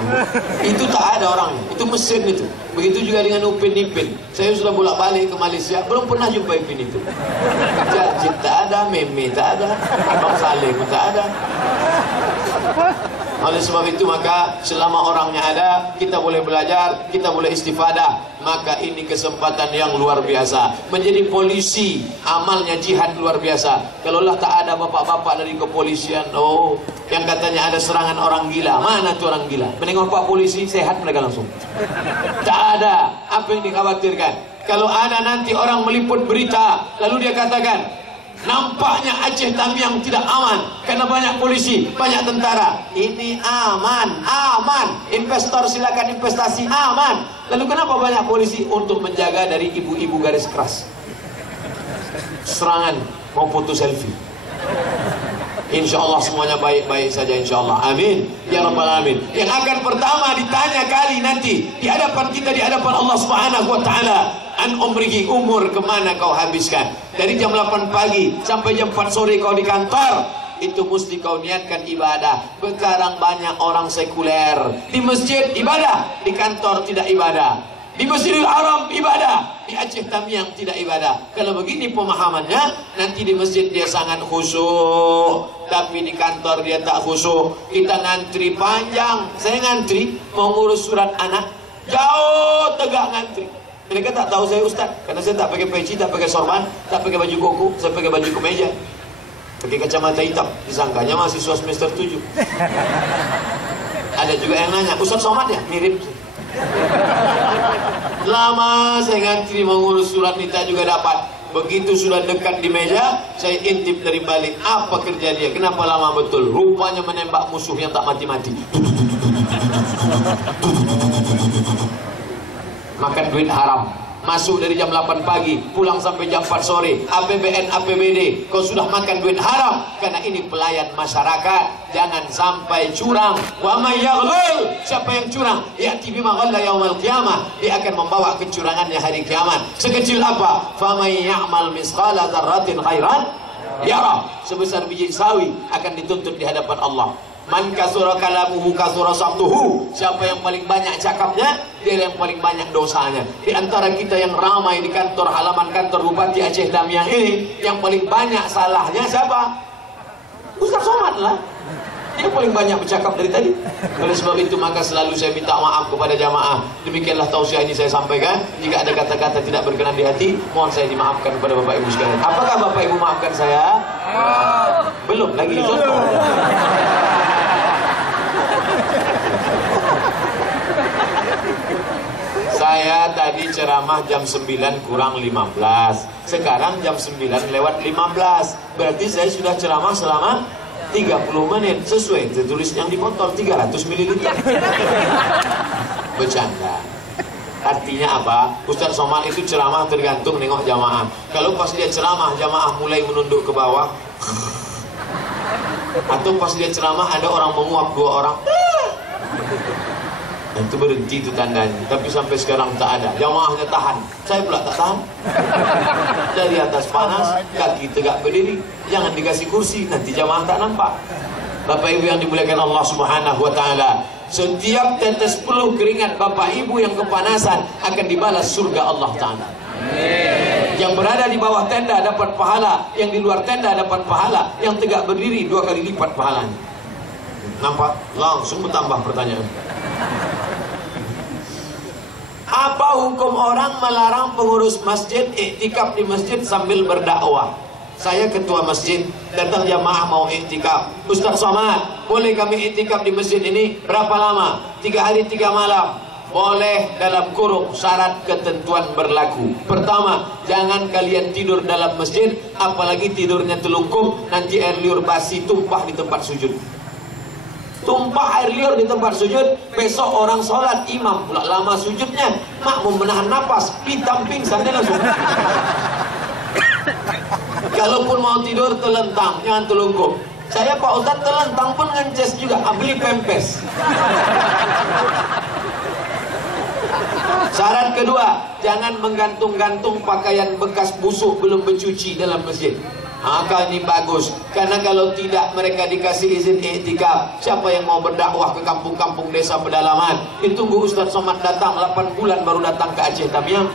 itu? Tak ada orangnya. Itu mesin itu. Begitu juga dengan Upin Ipin. Saya sudah bolak-balik ke Malaysia, belum pernah jumpa Upin itu. Jajit tak ada, Meme tak ada, Abang Saleh pun tak ada. Oleh sebab itu maka selama orangnya ada, kita boleh belajar, kita boleh istifadah. Maka ini kesempatan yang luar biasa. Menjadi polisi, amalnya jihad luar biasa. Kalaulah tak ada bapak-bapak dari kepolisian, oh, yang katanya ada serangan orang gila. Mana tuh orang gila? Menengok Pak Polisi, sehat mereka langsung. Tak ada. Apa yang dikhawatirkan? Kalau ada nanti orang meliput berita, lalu dia katakan, nampaknya Aceh Tamiang tidak aman karena banyak polisi, banyak tentara. Ini aman, aman. Investor silakan investasi, aman. Lalu kenapa banyak polisi? Untuk menjaga dari ibu-ibu garis keras. Serangan mau foto selfie. Insya Allah semuanya baik-baik saja insya Allah. Amin. Ya Rabbal Alamin. Yang akan pertama ditanya kali nanti di hadapan kita, di hadapan Allah Subhanahu Wa Taala, an umrihi, umur kemana kau habiskan? Dari jam 8 pagi sampai jam 4 sore kau di kantor, itu mesti kau niatkan ibadah. Sekarang banyak orang sekuler, di masjid ibadah, di kantor tidak ibadah. Di Masjidil Haram ibadah, di Aceh Tamiang tidak ibadah. Kalau begini pemahamannya, nanti di masjid dia sangat khusyuk, tapi di kantor dia tak khusyuk. Kita ngantri panjang. Saya ngantri mau ngurus surat anak, jauh tegak ngantri. Mereka tak tahu saya ustaz, karena saya tak pakai peci, tak pakai sorban, tak pakai baju koko, saya pakai baju kemeja, pakai kacamata hitam. Disangkanya mahasiswa semester 7. Ada juga yang nanya, Ustaz Somad ya? Mirip. Lama saya ngantri mengurus surat nita juga dapat. Begitu sudah dekat di meja, saya intip dari balik. Apa kerja dia? Kenapa lama betul? Rupanya menembak musuh yang tak mati-mati. Makan duit haram. Masuk dari jam 8 pagi, pulang sampai jam 4 sore. APBN, APBD, kau sudah makan duit haram. Karena ini pelayan masyarakat. Jangan sampai curang. Wa may yaghlul, siapa yang curang, ya'ti bima ghalla yaumal qiyamah, dia akan membawa kecurangannya hari kiamat. Sekecil apa? Fa may ya'mal misqala dzarratin khairan yara. Sebesar biji sawi akan dituntut di hadapan Allah. Man kasura kalamuhu kasura sabtuhu. Siapa yang paling banyak cakapnya, dia yang paling banyak dosanya. Di antara kita yang ramai di kantor, halaman kantor Bupati Aceh Tamiang ini, yang paling banyak salahnya siapa? Ustaz Somad lah. Dia paling banyak bercakap dari tadi. Oleh sebab itu maka selalu saya minta maaf kepada jamaah. Demikianlah tausiah ini saya sampaikan. Jika ada kata-kata tidak berkenan di hati, mohon saya dimaafkan kepada Bapak Ibu sekalian. Apakah Bapak Ibu maafkan saya? Belum lagi. Contoh. Saya tadi ceramah jam 9 kurang 15. Sekarang jam 9 lewat 15. Berarti saya sudah ceramah selama 30 menit. Sesuai tertulis yang di botol 300 ml. Bercanda. Artinya apa? Ustaz Somad itu ceramah tergantung nengok jamaah. Kalau pas dia ceramah, jamaah mulai menunduk ke bawah, atau pas dia ceramah ada orang menguap 2 orang, itu berhenti, itu tandanya. Tapi sampai sekarang tak ada. Jamaahnya tahan. Saya pula tak tahan. Dari atas panas, kaki tegak berdiri. Jangan dikasih kursi, nanti jamaah tak nampak. Bapak Ibu yang dimuliakan Allah Subhanahu wa taala, setiap tetes peluh keringat Bapak Ibu yang kepanasan akan dibalas surga Allah taala. Yang berada di bawah tenda dapat pahala, yang di luar tenda dapat pahala, yang tegak berdiri 2 kali lipat pahalanya. Nampak? Langsung bertambah pertanyaan. Apa hukum orang melarang pengurus masjid iktikaf di masjid sambil berdakwah? Saya ketua masjid, datang jamaah mau iktikaf. Ustaz Somad, boleh kami iktikaf di masjid ini berapa lama? 3 hari 3 malam. Boleh, dalam kurung syarat ketentuan berlaku. Pertama, jangan kalian tidur dalam masjid, apalagi tidurnya telungkup, nanti air liur basi tumpah di tempat sujud. Tumpah air liur di tempat sujud, besok orang sholat, imam pula lama sujudnya, makmum menahan napas, hitam pingsan dia langsung. Kalaupun mau tidur telentang, jangan telungkup. Saya Pak Ustaz telentang pun ngences juga, beli pempes. Syarat kedua, jangan menggantung-gantung pakaian bekas busuk belum mencuci dalam masjid. Maka ini bagus, karena kalau tidak mereka dikasih izin iktikaf. Siapa yang mau berdakwah ke kampung-kampung desa pedalaman? Ditunggu Ustaz Somad datang 8 bulan baru datang ke Aceh Tamiang.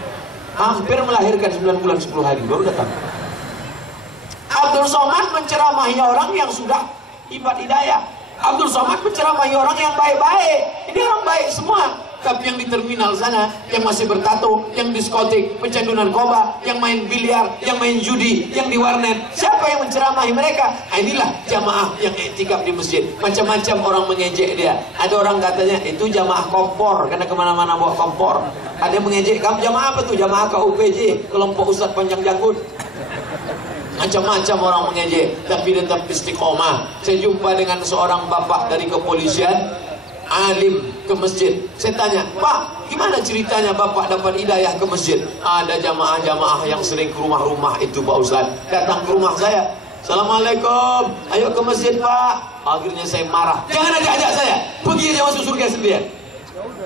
Hampir melahirkan 9 bulan 10 hari baru datang. Abdul Somad menceramahi orang yang sudah ibadah hidayah. Abdul Somad menceramahi orang yang baik-baik. Ini orang baik semua. Tapi yang di terminal sana, yang masih bertato, yang diskotik, pecandu narkoba, yang main biliar, yang main judi, yang di warnet, siapa yang menceramahi mereka? Inilah jamaah yang iktikaf di masjid. Macam-macam orang mengejek dia. Ada orang katanya itu jamaah kompor, karena kemana-mana bawa kompor. Ada yang mengejek, kamu jamaah apa tuh? Jamaah KUPJ, kelompok Ustaz Panjang Janggut. Macam-macam orang mengejek, tapi tetap istiqomah. Saya jumpa dengan seorang bapak dari kepolisian, alim, ke masjid. Saya tanya, Pak, gimana ceritanya Bapak dapat hidayah ke masjid? Ada jamaah-jamaah yang sering ke rumah-rumah itu Pak Ustaz, datang ke rumah saya, Assalamualaikum, ayo ke masjid Pak. Akhirnya saya marah, jangan ajak-ajak saya, pergi aja masuk surga sendirian.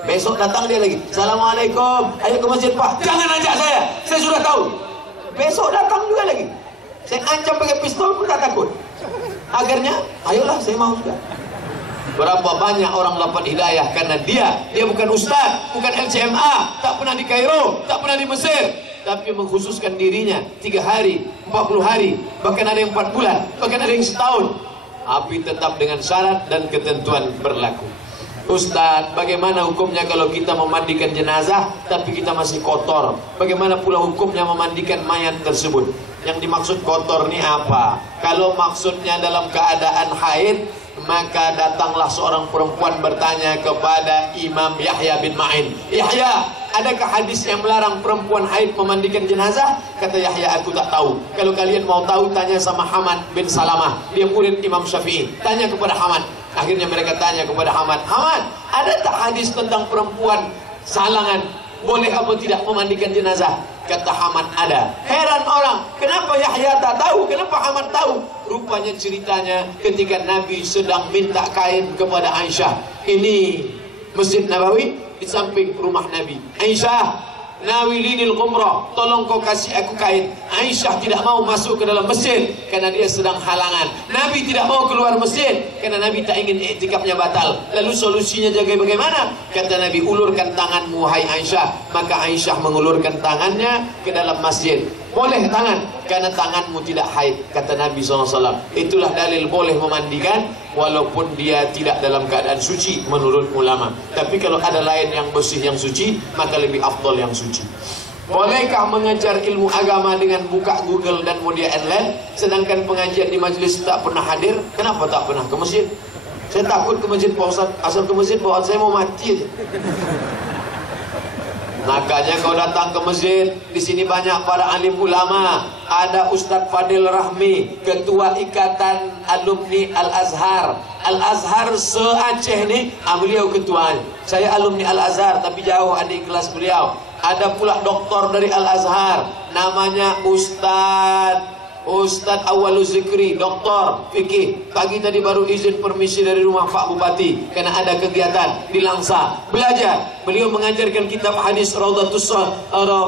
Besok datang dia lagi, Assalamualaikum, ayo ke masjid Pak. Jangan ajak saya sudah tahu. Besok datang juga lagi, saya ancam pakai pistol pun tak takut. Akhirnya, ayolah saya mau juga. Berapa banyak orang dapat hidayah karena dia bukan ustaz, bukan LCMA, tak pernah di Kairo, tak pernah di Mesir, tapi mengkhususkan dirinya 3 hari, 40 hari, bahkan ada yang 4 bulan, bahkan ada yang setahun, tapi tetap dengan syarat dan ketentuan berlaku. Ustaz, bagaimana hukumnya kalau kita memandikan jenazah tapi kita masih kotor? Bagaimana pula hukumnya memandikan mayat tersebut? Yang dimaksud kotor ni apa? Kalau maksudnya dalam keadaan haid, maka datanglah seorang perempuan bertanya kepada Imam Yahya bin Ma'in, Yahya, adakah hadis yang melarang perempuan haid memandikan jenazah? Kata Yahya, aku tak tahu. Kalau kalian mau tahu, tanya sama Hamad bin Salamah, dia murid Imam Syafi'i. Tanya kepada Hamad. Akhirnya mereka tanya kepada Hamad, Hamad, ada tak hadis tentang perempuan salangan boleh apa tidak memandikan jenazah? Kata Hamad, ada. Heran orang, kenapa Yahya tak tahu, kenapa Hamad tahu? Rupanya ceritanya ketika Nabi sedang minta kain kepada Aisyah. Ini Masjid Nabawi, di samping rumah Nabi. Aisyah, nawilinil umrah, tolong kau kasih aku kain. Aisyah tidak mau masuk ke dalam masjid karena dia sedang halangan. Nabi tidak mau keluar masjid karena Nabi tak ingin iktikafnya batal. Lalu solusinya jaga bagaimana? Kata Nabi, ulurkan tanganmu hai Aisyah. Maka Aisyah mengulurkan tangannya ke dalam masjid. Boleh tangan, karena tanganmu tidak haid, kata Nabi SAW. Itulah dalil boleh memandikan walaupun dia tidak dalam keadaan suci menurut ulama. Tapi kalau ada lain yang bersih yang suci, maka lebih afdal yang suci. Bolehkah mengajar ilmu agama dengan buka Google dan media online, sedangkan pengajian di majlis tak pernah hadir? Kenapa tak pernah ke masjid? Saya takut ke masjid, Pak Ustaz. Asal ke masjid, Pak Ustaz, saya mau mati. Makanya kau datang ke masjid. Di sini banyak para alim ulama. Ada Ustaz Fadil Rahmi, Ketua Ikatan Alumni Al-Azhar. Al-Azhar se-Aceh ni, beliau ketuanya. Saya alumni Al-Azhar, tapi jauh adik kelas beliau. Ada pula doktor dari Al-Azhar, namanya Ustaz Awwalu Zikri, doktor fikih. Pagi tadi baru izin permisi dari rumah Pak Bupati karena ada kegiatan di Langsa. Belajar. Beliau mengajarkan kitab hadis Raudatus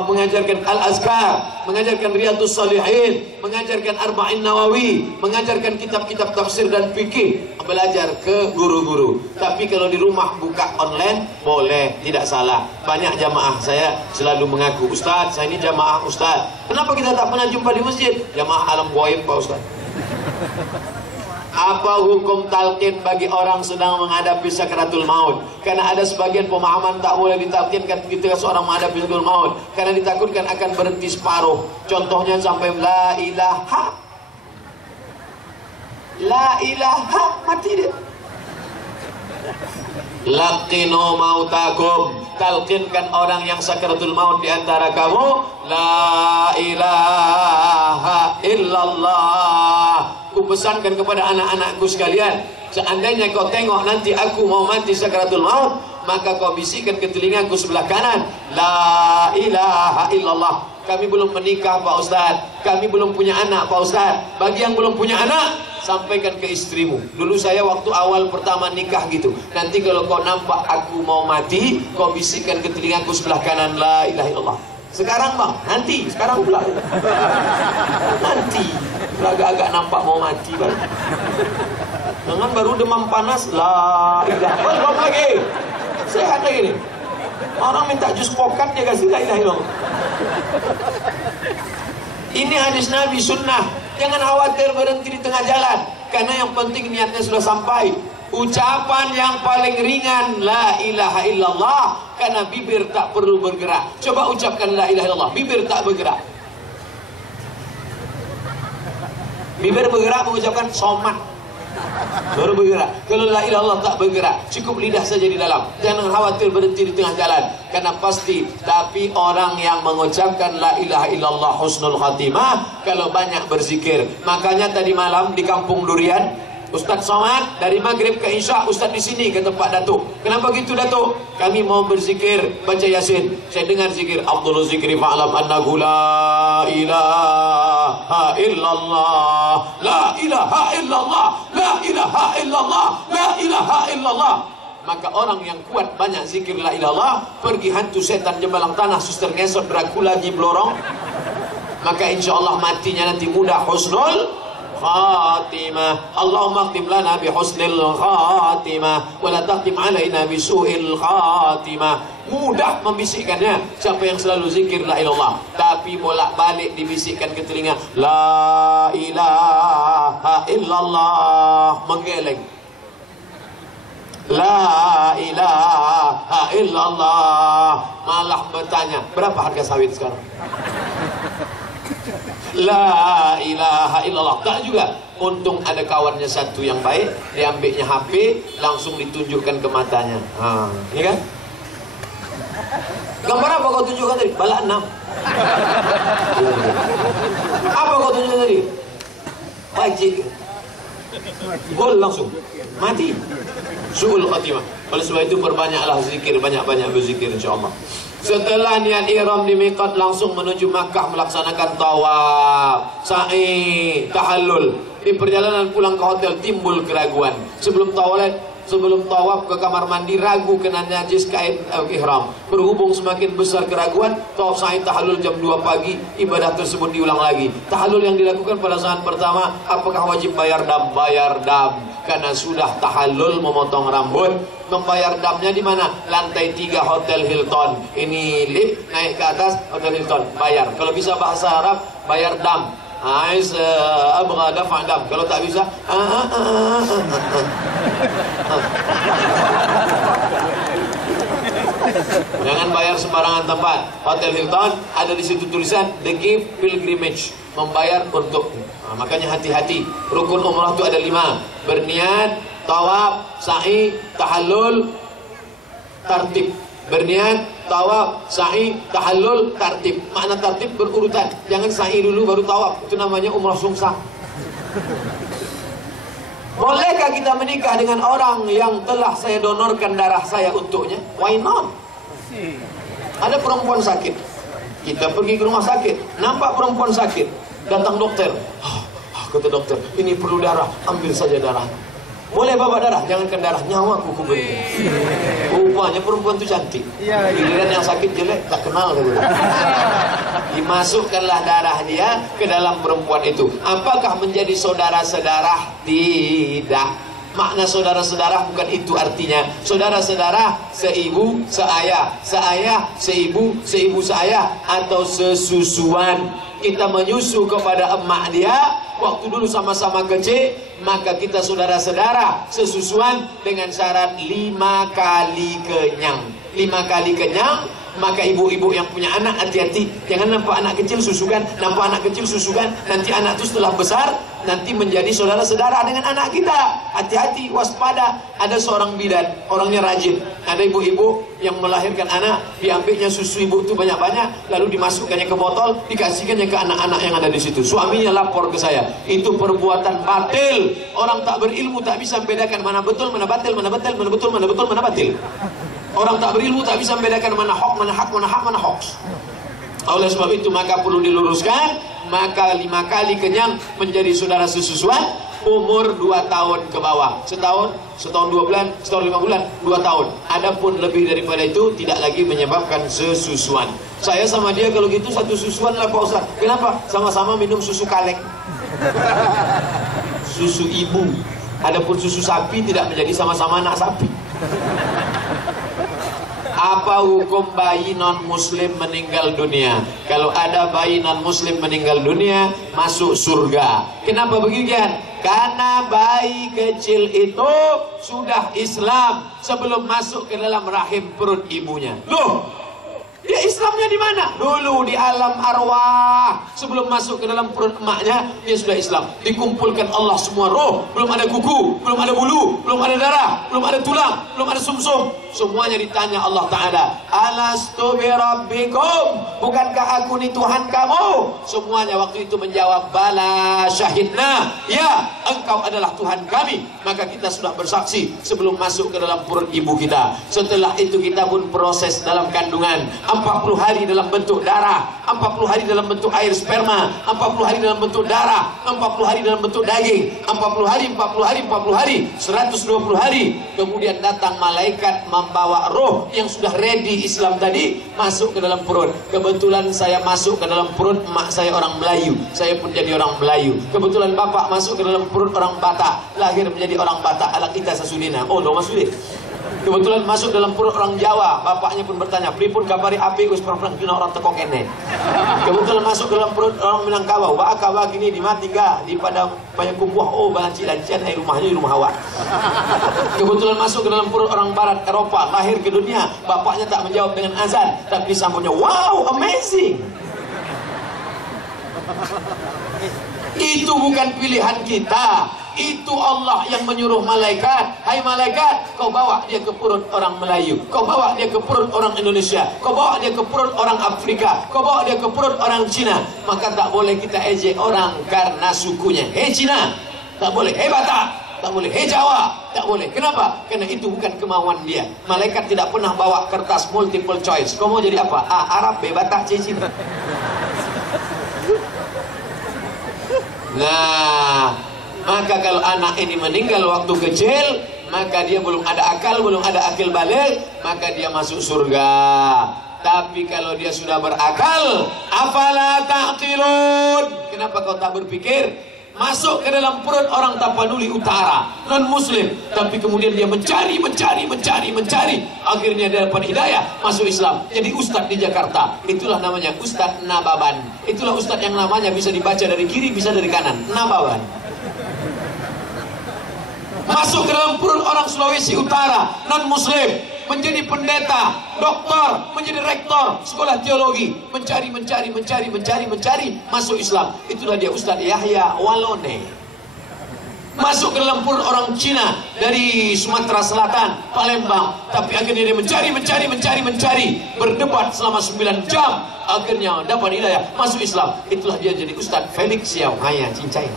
mengajarkan Al-Azkar, mengajarkan Riyadhus Shalihin, mengajarkan Arba'in Nawawi, mengajarkan kitab-kitab tafsir dan fikih. Belajar ke guru-guru. Tapi kalau di rumah buka online, boleh, tidak salah. Banyak jamaah saya selalu mengaku, Ustaz, saya ini jamaah Ustaz. Kenapa kita tak pernah jumpa di masjid? Jamaah alam gaib Pak Ustaz. Apa hukum talqin bagi orang sedang menghadapi sakratul maut? Karena ada sebagian pemahaman tak boleh ditalqinkan ketika seorang menghadapi sakratul maut, karena ditakutkan akan berhenti separuh. Contohnya sampai la ilaha mati dia. Laqinu mautakum, talqinkan orang yang sakratul maut di antara kamu, la ilaha illallah. Ku pesankan kepada anak-anakku sekalian, seandainya kau tengok nanti aku mau mati sakratul maut, maka kau bisikkan ke telingaku sebelah kanan, la ilaha illallah. Kami belum menikah Pak Ustaz, kami belum punya anak Pak Ustaz. Bagi yang belum punya anak, sampaikan ke istrimu. Dulu saya waktu awal pertama nikah gitu, nanti kalau kau nampak aku mau mati, kau bisikkan ke telingaku sebelah kanan, la ilaha illallah. Sekarang bang, nanti, sekarang pula nanti, agak-agak nampak mau mati bang. Jangan baru demam panas, la ilaha illallah lagi. Sehat lagi nih. Orang minta jus pokat, dia kasih la ilaha illallah. Ini hadis Nabi sunnah. Jangan khawatir berhenti di tengah jalan, karena yang penting niatnya sudah sampai. Ucapan yang paling ringan la ilaha illallah, karena bibir tak perlu bergerak. Coba ucapkan la ilaha illallah, bibir tak bergerak. Bibir bergerak mengucapkan somat, baru bergerak. Kalau la ilaha illallah tak bergerak, cukup lidah saja di dalam. Jangan khawatir berhenti di tengah jalan, karena pasti. Tapi orang yang mengucapkan la ilaha illallah husnul khatimah kalau banyak berzikir. Makanya tadi malam di Kampung Durian, Ustaz Somad dari maghrib ke isya, Ustaz di sini kata Pak Datuk. Kenapa gitu Datuk? Kami mau berzikir, baca Yasin. Saya dengar zikir, Abdul zikri fa'lam annahu la ilaha illallah, la ilaha illallah, la ilaha illallah, la ilaha illallah. Maka orang yang kuat banyak zikir la ilallah, pergi hantu setan jembalang tanah, suster ngesot, Dracula, Nyi Blorong, maka insya Allah matinya nanti mudah husnul khatimah. Allahumma khtim lana bi husnil khatimah wa la takhtim alaina bi su'il khatimah. Mudah membisikkannya siapa yang selalu zikir la ilallah, tapi bolak-balik dibisikkan ke telinga la ilaha illallah, menggeleng. La ilaha illallah, malah bertanya berapa harga sawit sekarang. La ilaha illallah, tak juga. Untung ada kawannya satu yang baik, diambilnya HP, langsung ditunjukkan ke matanya. Ini kan? Gambar apa kau tunjukkan tadi? Bala 6. Apa kau tunjukkan tadi? Wajib. Gol langsung. Mati. Su'ul khatimah. Oleh sebab itu perbanyaklah zikir, banyak-banyak berzikir insyaAllah. Setelah niat ihram di miqat, langsung menuju Makkah melaksanakan tawaf, sa'i, tahallul. Di perjalanan pulang ke hotel timbul keraguan. Sebelum tawaf ke kamar mandi ragu kena najis kain ihram. Berhubung semakin besar keraguan, tawaf sa'i tahallul jam 2 pagi, ibadah tersebut diulang lagi. Tahallul yang dilakukan pada saat pertama, apakah wajib bayar dam? Bayar dam, karena sudah tahallul memotong rambut. Membayar damnya di mana? Lantai 3 Hotel Hilton. Ini lift naik ke atas Hotel Hilton, bayar. Kalau bisa bahasa Arab, bayar dam. Abgha dafa' dam. Kalau tak bisa jangan bayar sembarangan tempat. Hotel Hilton ada di situ tulisan The Gift Pilgrimage, membayar untuk. Makanya hati-hati. Rukun umrah itu ada 5. Berniat, tawaf, sa'i, tahallul, tartib. Berniat, tawaf, sa'i, tahallul, tartib. Makna tartib berurutan. Jangan sa'i dulu baru tawaf. Itu namanya umrah sungsang. Bolehkah kita menikah dengan orang yang telah saya donorkan darah saya untuknya? Why not? Ada perempuan sakit, kita pergi ke rumah sakit, nampak perempuan sakit, datang dokter. Kata dokter, ini perlu darah, ambil saja darah. Boleh bawa darah, jangankan darah, nyawa kuku beri. Rupanya perempuan itu cantik. Giliran yang sakit jelek, tak kenal. Dimasukkanlah darah dia ke dalam perempuan itu. Apakah menjadi saudara-saudara? Tidak. Makna saudara-saudara bukan itu artinya. Saudara-saudara seibu, seayah, seayah, seibu, seibu seayah, atau sesusuan. Kita menyusu kepada emak dia waktu dulu sama-sama kecil, maka kita saudara-saudara sesusuan dengan syarat 5 kali kenyang. 5 kali kenyang. Maka ibu-ibu yang punya anak hati-hati, jangan nampak anak kecil susukan, nampak anak kecil susukan, nanti anak itu setelah besar nanti menjadi saudara-saudara dengan anak kita. Hati-hati, waspada. Ada seorang bidan, orangnya rajin. Ada ibu-ibu yang melahirkan anak, diambilnya susu ibu itu banyak-banyak, lalu dimasukkannya ke botol, dikasihkannya ke anak-anak yang ada di situ. Suaminya lapor ke saya, itu perbuatan batil. Orang tak berilmu tak bisa membedakan mana betul, mana batil, mana batil, mana betul, mana betul, mana batil. Orang tak berilmu tak bisa membedakan mana hak, mana hak, mana hak, mana hoax. Oleh sebab itu maka perlu diluruskan. Maka 5 kali kenyang menjadi saudara sesusuan. Umur 2 tahun ke bawah. Setahun 2 bulan, setahun 5 bulan, 2 tahun. Adapun lebih daripada itu tidak lagi menyebabkan sesusuan. Saya sama dia kalau gitu satu susuan lah Pak Ustaz. Kenapa? Sama-sama minum susu kaleng, susu ibu. Adapun susu sapi tidak menjadi sama-sama anak sapi. Apa hukum bayi non muslim meninggal dunia? Kalau ada bayi non muslim meninggal dunia, masuk surga. Kenapa begitu? Karena bayi kecil itu sudah Islam sebelum masuk ke dalam rahim perut ibunya. Loh, dia Islamnya di mana? Dulu di alam arwah. Sebelum masuk ke dalam perut emaknya, dia sudah Islam. Dikumpulkan Allah semua roh. Belum ada kuku, belum ada bulu, belum ada darah, belum ada tulang, belum ada sumsum. Semuanya ditanya Allah Ta'ala, Alastu birabbikum, bukankah aku ni Tuhan kamu? Semuanya waktu itu menjawab, Bala syahidna, ya engkau adalah Tuhan kami. Maka kita sudah bersaksi sebelum masuk ke dalam perut ibu kita. Setelah itu kita pun proses dalam kandungan 40 hari dalam bentuk darah, 40 hari dalam bentuk air sperma, 40 hari dalam bentuk darah, 40 hari dalam bentuk daging, 40 hari, 40 hari, 40 hari, 120 hari. Kemudian datang malaikat membawa roh yang sudah ready Islam tadi masuk ke dalam perut. Kebetulan saya masuk ke dalam perut mak saya orang Melayu, saya pun jadi orang Melayu. Kebetulan bapak masuk ke dalam perut orang Batak, lahir menjadi orang Batak. Ala kita sasudina. Oh, no masudin. Kebetulan masuk dalam perut orang Jawa, bapaknya pun bertanya, pripun kabari api us perang kena orang teko kene. Kebetulan masuk dalam perut orang Minangkabau, ba kawa gini di mati ga di pada banyak kumpuh oh balanci dan cian ai rumahnya di rumah awak. Kebetulan masuk ke dalam perut orang barat Eropa, lahir ke dunia, bapaknya tak menjawab dengan azan, tapi sambutnya wow, amazing. Itu bukan pilihan kita. Itu Allah yang menyuruh malaikat, hai malaikat, kau bawa dia ke perut orang Melayu, kau bawa dia ke perut orang Indonesia, kau bawa dia ke perut orang Afrika, kau bawa dia ke perut orang Cina. Maka tak boleh kita ejek orang karena sukunya. Hei Cina, tak boleh. Hei Batak, tak boleh. Hei Jawa, tak boleh. Kenapa? Karena itu bukan kemauan dia. Malaikat tidak pernah bawa kertas multiple choice. Kau mau jadi apa? A, Arab, B, Batak, C, Cina. Nah, maka kalau anak ini meninggal waktu kecil, maka dia belum ada akal balik, maka dia masuk surga. Tapi kalau dia sudah berakal, afala ta'qilun? Kenapa kau tak berpikir? Masuk ke dalam perut orang Tapanuli Utara, non muslim, tapi kemudian dia mencari, akhirnya dia dapat hidayah, masuk Islam, jadi ustadz di Jakarta. Itulah namanya Ustadz Nababan. Itulah ustadz yang namanya bisa dibaca dari kiri, bisa dari kanan, Nababan. Masuk ke dalam perut orang Sulawesi Utara, non muslim, menjadi pendeta, doktor, menjadi rektor sekolah teologi, mencari, masuk Islam. Itulah dia Ustadz Yahya Walone. Masuk ke dalam perut orang Cina dari Sumatera Selatan, Palembang, tapi akhirnya dia mencari, berdebat selama 9 jam, akhirnya dapat hidayah, masuk Islam. Itulah dia jadi Ustadz Felix Xiao Haya Cincai.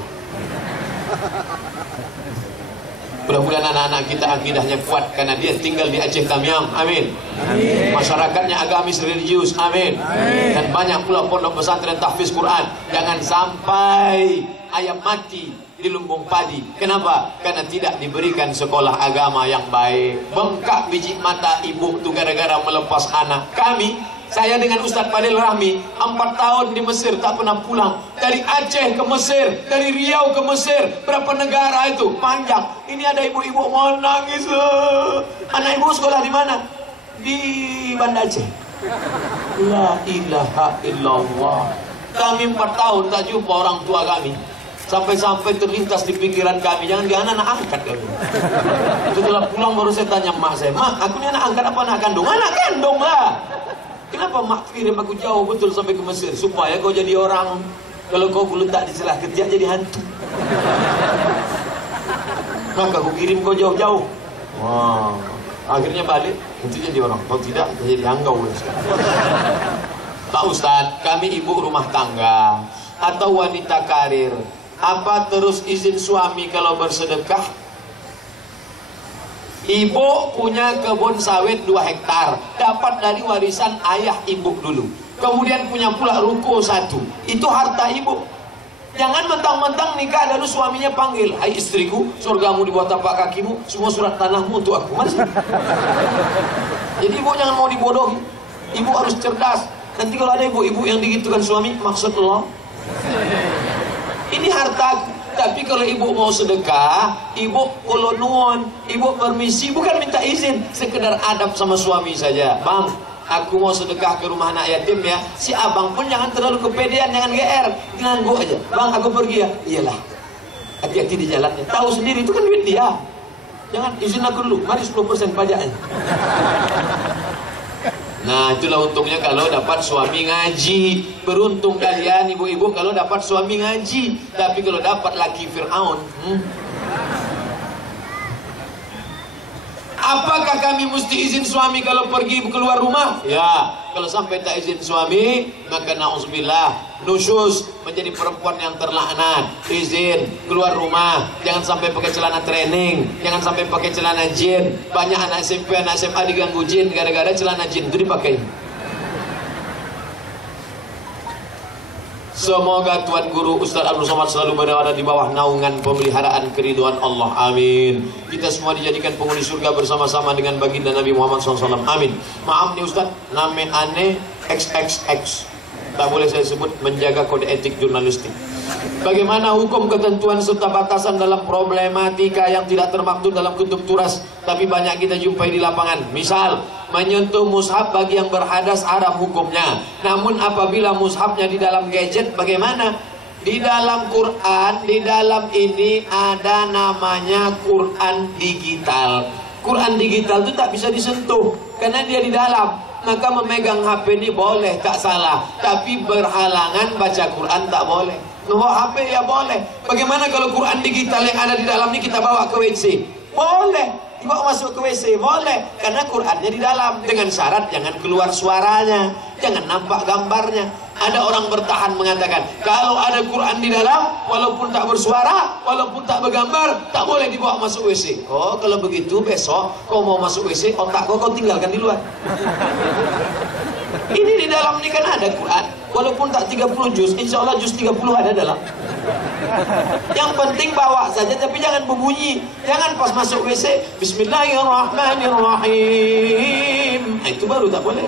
Mudah-mudahan anak-anak kita akidahnya kuat karena dia tinggal di Aceh Tamiang. Amin. Amin. Masyarakatnya agamis religius. Amin. Amin. Dan banyak pula pondok pesantren tahfiz Quran. Jangan sampai ayam mati di lumbung padi. Kenapa? Karena tidak diberikan sekolah agama yang baik. Bengkak biji mata ibu itu gara-gara melepas anak. Saya dengan Ustadz Fadil Rahmi 4 tahun di Mesir tak pernah pulang. Dari Aceh ke Mesir, dari Riau ke Mesir, berapa negara itu panjang. Ini ada ibu-ibu mau nangis. Anak ibu sekolah di mana? Di Banda Aceh. La ilaha illallah. Kami 4 tahun tak jumpa orang tua kami. Sampai-sampai terlintas di pikiran kami, jangan dia anak angkat kami. Setelah pulang baru saya tanya mak saya, mak aku ini anak angkat apa anak kandung? Anak kandung lah. Kenapa mak kirim aku jauh betul sampai ke Mesir? Supaya kau jadi orang. Kalau kau letak di celah kerja jadi hantu. Maka aku kirim kau jauh-jauh. Wah, akhirnya balik itu jadi orang. Kalau tidak jadi hanggau. Pak Ustadz, kami ibu rumah tangga atau wanita karir, apa terus izin suami kalau bersedekah? Ibu punya kebun sawit 2 hektar, dapat dari warisan ayah ibu dulu. Kemudian punya pula ruko 1. Itu harta ibu. Jangan mentang-mentang nikah lalu suaminya panggil, hai istriku, surgamu di bawah tapak kakimu, semua surat tanahmu untuk aku. Masih. Jadi ibu jangan mau dibodohi. Ibu harus cerdas. Nanti kalau ada ibu-ibu yang digitukan suami, maksud Allah, ini harta. Tapi kalau ibu mau sedekah, ibu kalau nuwun, ibu permisi, bukan minta izin, sekedar adab sama suami saja. Bang, aku mau sedekah ke rumah anak yatim ya. Si abang pun jangan terlalu kepedean, jangan GR, nganggu aja. Bang, aku pergi ya. Iyalah, hati-hati di jalannya. Tahu sendiri itu kan duit dia. Jangan izin aku dulu, mari 10% pajaknya. Nah, itulah untungnya kalau dapat suami ngaji. Beruntung kalian ibu-ibu kalau dapat suami ngaji. Tapi kalau dapat laki Fir'aun, apakah kami mesti izin suami kalau pergi keluar rumah? Ya, kalau sampai tak izin suami, maka na'udzubillah, nusyus, menjadi perempuan yang terlaknat. Izin keluar rumah, jangan sampai pakai celana training, jangan sampai pakai celana jin. Banyak anak SMP, anak SMA diganggu jin gara-gara celana jin itu dipakai. Semoga Tuan Guru Ustaz Abdul Somad selalu berada di bawah naungan pemeliharaan keridhaan Allah. Amin. Kita semua dijadikan penghuni surga bersama-sama dengan baginda Nabi Muhammad SAW. Amin. Maaf nih Ustaz, nama aneh XXX. Tak boleh saya sebut, menjaga kode etik jurnalistik. Bagaimana hukum, ketentuan serta batasan dalam problematika yang tidak termaktub dalam kutub turas tapi banyak kita jumpai di lapangan? Misal, menyentuh mushaf bagi yang berhadas haram hukumnya. Namun apabila mushafnya di dalam gadget, bagaimana? Di dalam Quran, di dalam ini ada namanya Quran digital. Quran digital itu tak bisa disentuh karena dia di dalam. Maka memegang HP ini boleh, tak salah. Tapi berhalangan baca Quran tak boleh. Bawa HP ya boleh. Bagaimana kalau Quran digital yang ada di dalam ini kita bawa ke WC? Boleh. Dibawa masuk ke WC? Boleh. Karena Qurannya di dalam. Dengan syarat jangan keluar suaranya, jangan nampak gambarnya. Ada orang bertahan mengatakan, kalau ada Quran di dalam, walaupun tak bersuara, walaupun tak bergambar, tak boleh dibawa masuk WC. Oh, kalau begitu besok kau mau masuk WC, otak kau tinggalkan di luar. Ini di dalam ini kan ada Quran, walaupun tak 30 juz, insya Allah juz 30 ada dalam. Yang penting bawa saja, tapi jangan berbunyi. Jangan pas masuk WC Bismillahirrahmanirrahim. Itu baru tak boleh.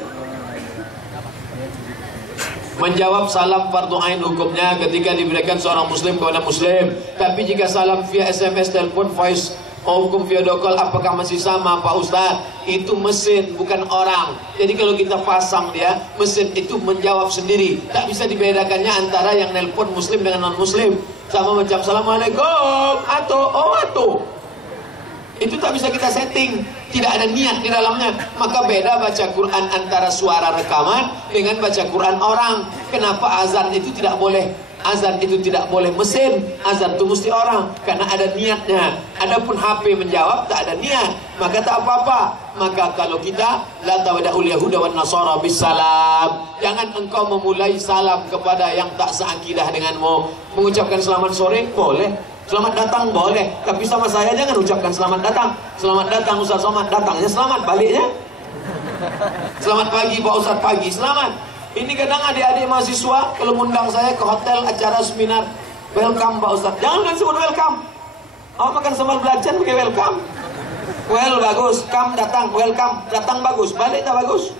Menjawab salam fardu ain hukumnya ketika diberikan seorang muslim kepada muslim. Tapi jika salam via SMS, telepon, voice, hukum video call, apakah masih sama Pak Ustadz? Itu mesin, bukan orang. Jadi kalau kita pasang dia, mesin itu menjawab sendiri. Tak bisa dibedakannya antara yang nelpon muslim dengan non muslim. Sama macam assalamualaikum atau itu tak bisa kita setting. Tidak ada niat di dalamnya. Maka beda baca Quran antara suara rekaman dengan baca Quran orang. Kenapa azan itu tidak boleh? Azan itu tidak boleh mesin. Azan itu mesti orang, karena ada niatnya. Adapun HP menjawab tak ada niat, maka tak apa-apa. Maka kalau kita la tawada'ul yahuda wan nasara bisalam, jangan engkau memulai salam kepada yang tak seakidah denganmu. Mengucapkan selamat sore boleh, selamat datang boleh, tapi sama saya jangan ucapkan selamat datang. Selamat datang Ustaz Somad, datangnya selamat, baliknya selamat pagi Pak Ustaz, pagi selamat. Ini kadang adik-adik mahasiswa kalau mengundang saya ke hotel acara seminar, welcome Pak Ustaz, jangan kan sebut welcome. Oh, makan sambal belacan pakai welcome. Well bagus, come datang, welcome datang bagus, balik tak bagus.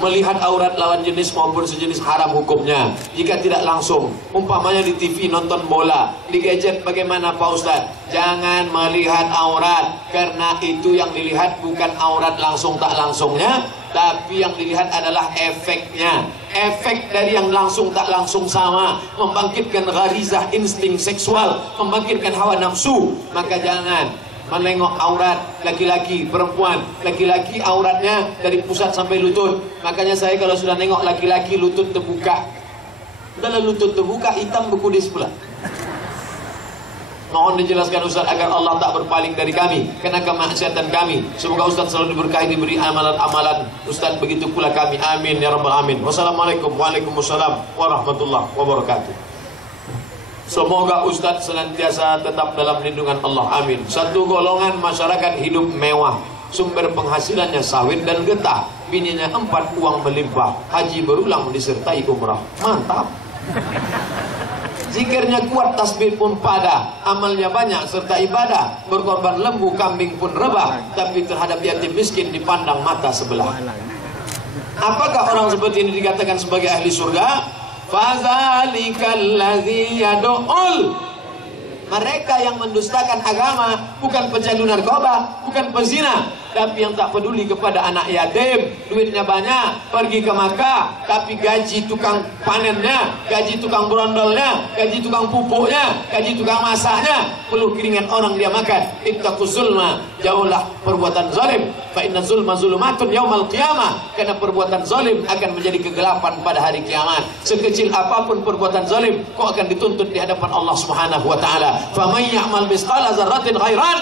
Melihat aurat lawan jenis maupun sejenis haram hukumnya jika tidak langsung. Umpamanya di TV nonton bola, di gadget bagaimana Pak Ustaz? Jangan melihat aurat, karena itu yang dilihat bukan aurat langsung tak langsungnya, tapi yang dilihat adalah efeknya. Efek dari yang langsung tak langsung sama, membangkitkan gharizah insting seksual, membangkitkan hawa nafsu. Maka jangan menengok aurat laki-laki, perempuan. Laki-laki auratnya dari pusat sampai lutut. Makanya saya kalau sudah nengok laki-laki lutut terbuka, udahlah lutut terbuka, hitam berkudis pula. Mohon dijelaskan Ustaz agar Allah tak berpaling dari kami karena kemaksiatan kami. Semoga Ustaz selalu diberkahi, diberi amalan-amalan Ustaz, begitu pula kami. Amin ya rabbal alamin. Wassalamualaikum waalaikumsalam warahmatullahi wabarakatuh. Semoga Ustaz senantiasa tetap dalam lindungan Allah. Amin. Satu golongan masyarakat hidup mewah, sumber penghasilannya sawit dan getah, bininya 4, uang melimpah, haji berulang disertai umrah. Mantap. Zikirnya kuat, tasbih pun pada, amalnya banyak serta ibadah, berkorban lembu kambing pun rebah, tapi terhadap yatim miskin dipandang mata sebelah. Apakah orang seperti ini dikatakan sebagai ahli surga? Fadzalikallazii yad'ul, mereka yang mendustakan agama, bukan pecandu narkoba, bukan pezina, tapi yang tak peduli kepada anak yatim. Duitnya banyak, pergi ke Makkah, tapi gaji tukang panennya, gaji tukang berondolnya, gaji tukang pupuknya, gaji tukang masaknya, perlu keringat orang dia makan. Ittaquz zulma, jauhlah perbuatan zalim. Fa inna zulma zulumatun yaumal qiyamah, karena perbuatan zalim akan menjadi kegelapan pada hari kiamat. Sekecil apapun perbuatan zalim, kau akan dituntut di hadapan Allah Subhanahu wa taala. Faman ya'mal misqala dzarratin khairan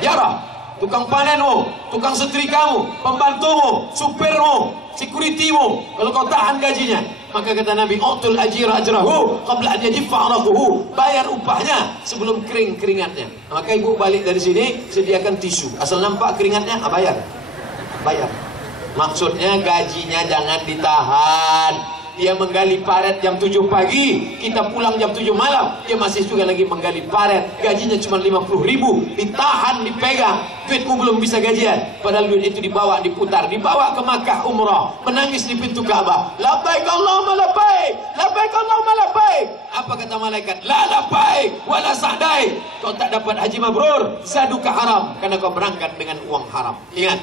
yarah. Tukang panenmu, tukang setrikamu, pembantumu, supirmu, securitymu, kalau kau tahan gajinya, maka kata Nabi, utul ajira ajrahu qabla an yajiffa araquhu, bayar upahnya sebelum kering keringatnya. Maka ibu balik dari sini sediakan tisu, asal nampak keringatnya, bayar. Maksudnya gajinya jangan ditahan, Dia menggali paret jam 7 pagi, kita pulang jam 7 malam, dia masih juga lagi menggali paret. Gajinya cuma 50.000, ditahan, dipegang. Duitmu belum bisa gajian, padahal duit itu dibawa, diputar, dibawa ke Makkah umrah, menangis di pintu Ka'bah. Labbaik Allahumma labbaik, labbaik Allahumma labbaik. Apa kata malaikat? La labbaik wala sa'daik. Kau tak dapat haji mabrur, zaduka haram, karena kau berangkat dengan uang haram. Ingat,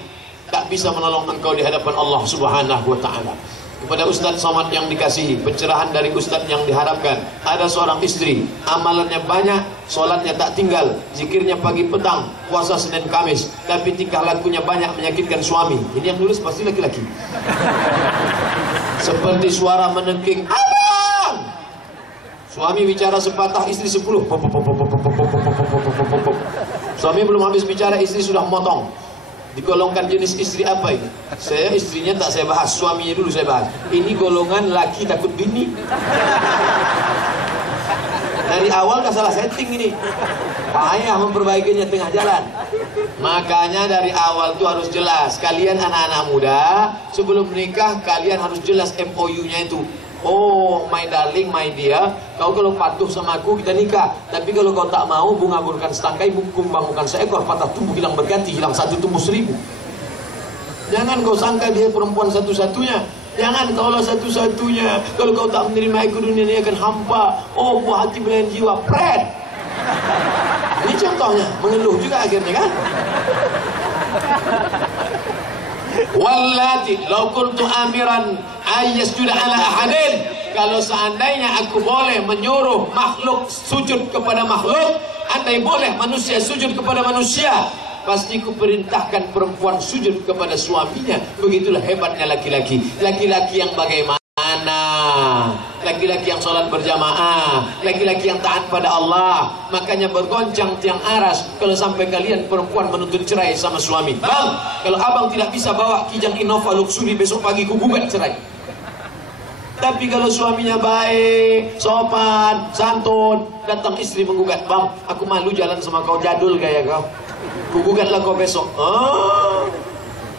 tak bisa menolong engkau di hadapan Allah Subhanahu wa ta'ala. Kepada Ustadz Somad yang dikasihi, pencerahan dari Ustadz yang diharapkan. Ada seorang istri, amalannya banyak, sholatnya tak tinggal, zikirnya pagi petang, puasa Senin Kamis, tapi tingkah lakunya banyak menyakitkan suami. Ini yang nulis pasti laki-laki. Seperti suara menengking, abang! Suami bicara sepatah, istri 10. Suami belum habis bicara, istri sudah motong. Digolongkan jenis istri apa ini? Saya istrinya tak saya bahas, suaminya dulu saya bahas. Ini golongan laki takut bini. Dari awal dah salah setting ini. Payah memperbaikinya tengah jalan. Makanya dari awal itu harus jelas. Kalian anak-anak muda, sebelum menikah kalian harus jelas MOU-nya itu. Oh, my darling, my dear, kau kalau patuh sama aku kita nikah. Tapi kalau kau tak mau, bunga bukan setangkai, kumbang bukan seekor, patah tumbuh hilang berganti, hilang satu tumbuh 1000. Jangan kau sangka dia perempuan satu-satunya. Jangan kaulah satu-satunya. Kalau kau tak menerima aku, dunia ini akan hampa. Oh, buah hati belayan jiwa, pret. Ini contohnya, mengeluh juga akhirnya kan. Wallati law kuntu amiran ayyasjuda ala ahadin, kalau seandainya aku boleh menyuruh makhluk sujud kepada makhluk, andai boleh manusia sujud kepada manusia, pasti kuperintahkan perempuan sujud kepada suaminya. Begitulah hebatnya laki-laki. Laki-laki yang bagaimana? Laki-laki yang sholat berjamaah, laki-laki yang taat pada Allah. Makanya bergoncang tiang aras kalau sampai kalian perempuan menuntut cerai sama suami. Bang, kalau abang tidak bisa bawa Kijang Innova Luxury, besok pagi ku gugat cerai. Tapi kalau suaminya baik, sopan, santun, datang istri menggugat, bang, aku malu jalan sama kau, jadul gaya kau, ku gugatlah kau besok.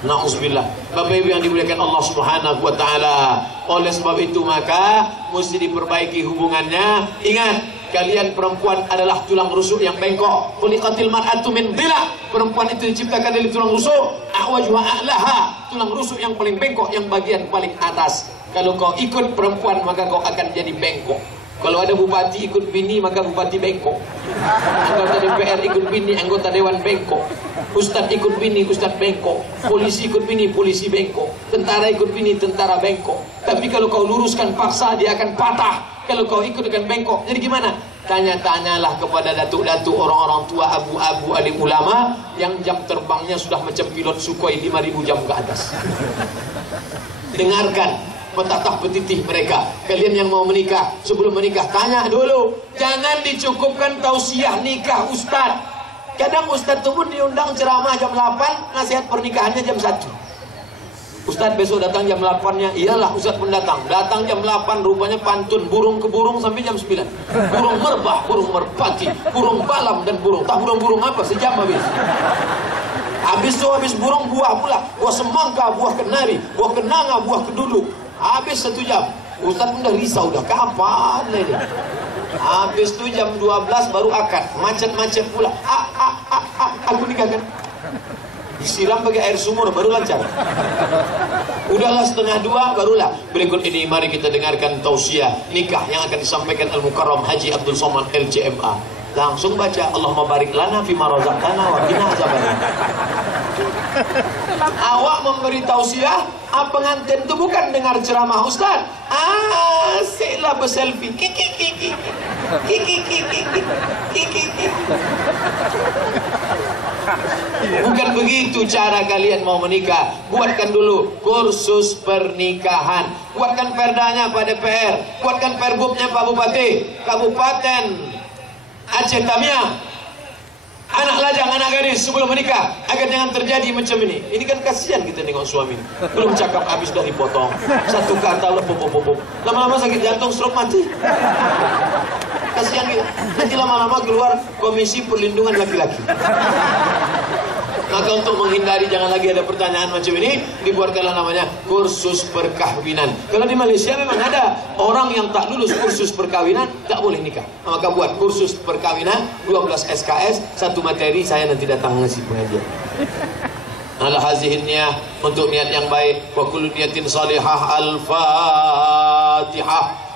Na'udzubillah. Bapak Ibu yang dimuliakan Allah Subhanahu wa ta'ala. Oleh sebab itu maka mesti diperbaiki hubungannya. Ingat, kalian perempuan adalah tulang rusuk yang bengkok. Khuliqatil mar'atu min dhila. Perempuan itu diciptakan dari tulang rusuk. A'waju a'laha, tulang rusuk yang paling bengkok, yang bagian paling atas. Kalau kau ikut perempuan maka kau akan jadi bengkok. Kalau ada bupati ikut bini, maka bupati bengkok. Anggota DPR ikut bini, anggota dewan bengkok. Ustadz ikut bini, ustadz bengkok. Polisi ikut bini, polisi bengkok. Tentara ikut bini, tentara bengkok. Tapi kalau kau luruskan paksa, dia akan patah. Kalau kau ikut dengan bengkok, jadi gimana? Tanya-tanyalah kepada datuk-datuk, orang-orang tua, abu-abu, alim ulama, yang jam terbangnya sudah macam pilot Sukhoi 5.000 jam ke atas. Dengarkan petatah petitih mereka. Kalian yang mau menikah, sebelum menikah tanya dulu. Jangan dicukupkan tausiah nikah ustad. Kadang ustad itu pun diundang ceramah jam 8, nasihat pernikahannya jam 1. Ustad besok datang jam 8-nya. Iyalah, ustad pun datang. Datang jam 8, rupanya pantun burung ke burung sampai jam 9. Burung merbah, burung merpati, burung balam dan burung. Tak burung-burung apa, sejam habis. Habis itu habis burung buah pula. Buah semangka, buah kenari, buah kenanga, buah kedulu. Habis 1 jam. Ustaz pun dah risau dah. Kapan ini? Habis tu jam 12 baru akad. Macet-macet pula. Aku nikahkan. Disiram pakai air sumur baru lancar. Udahlah 1:30 barulah. Berikut ini mari kita dengarkan tausiah nikah yang akan disampaikan Al-Mukarram Haji Abdul Somad LCMA. Langsung baca, Allahumma barik lana fima razaqtana wa qina azabannar. Awak memberi tausiah, pengantin itu bukan dengar ceramah ustaz. Asiklah berselfie. Kiki. Bukan begitu cara kalian mau menikah. Buatkan dulu kursus pernikahan. Buatkan perdanya Pak DPR. Buatkan perbubnya Pak Bupati. Kabupaten Aceh Tamiang, anak lajang, anak gadis sebelum menikah, agar jangan terjadi macam ini. Ini kan kasihan kita tengok suami belum cakap habis dah dipotong. Satu kata lama-lama sakit jantung, stroke, mati. Kasihan kita. Nanti lama-lama keluar Komisi Perlindungan Laki-laki. Maka untuk menghindari jangan lagi ada pertanyaan macam ini, dibuatkanlah namanya kursus perkahwinan. Kalau di Malaysia memang ada orang yang tak lulus kursus perkawinan tak boleh nikah. Maka buat kursus perkawinan 12 SKS, satu materi, saya nanti datang ngasih pengajian. Ala hazihin niyah, untuk niat yang baik. Wa kullu niyatin salihah. Al-Fatihah.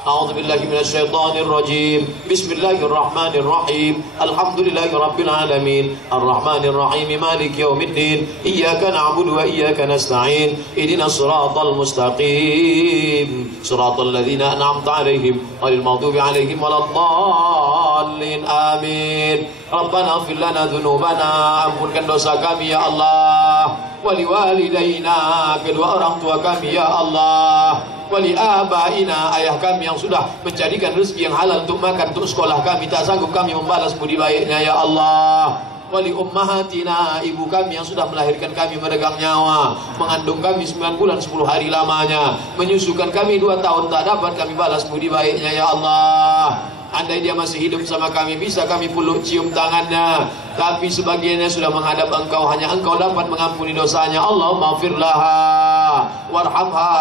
A'udzu billahi minasy syaithanir rajim. Bismillahirrahmanirrahim. Alhamdulillahi rabbil alamin. Arrahmanir rahim. Maliki yaumiddin. Iyyaka na'budu wa iyyaka nasta'in. Ihdinas siratal mustaqim. Siratal ladzina an'amta 'alaihim ghairil maghdubi 'alaihim waladdallin. Amin. Rabbana ighfir lana dzunubana, ampunkan dosa kami ya Allah. Wali walidaina, kedua orang tua kami ya Allah. Wali abaina, ayah kami yang sudah menjadikan rezeki yang halal untuk makan, untuk sekolah kami, tak sanggup kami membalas budi baiknya ya Allah. Wali ummahatina, ibu kami yang sudah melahirkan kami meregang nyawa, mengandung kami 9 bulan 10 hari lamanya, menyusukan kami 2 tahun, tak dapat kami balas budi baiknya ya Allah. Andai dia masih hidup sama kami, bisa kami peluk cium tangannya. Tapi sebagiannya sudah menghadap engkau, hanya engkau dapat mengampuni dosanya. Allahumma ighfir laha warhamha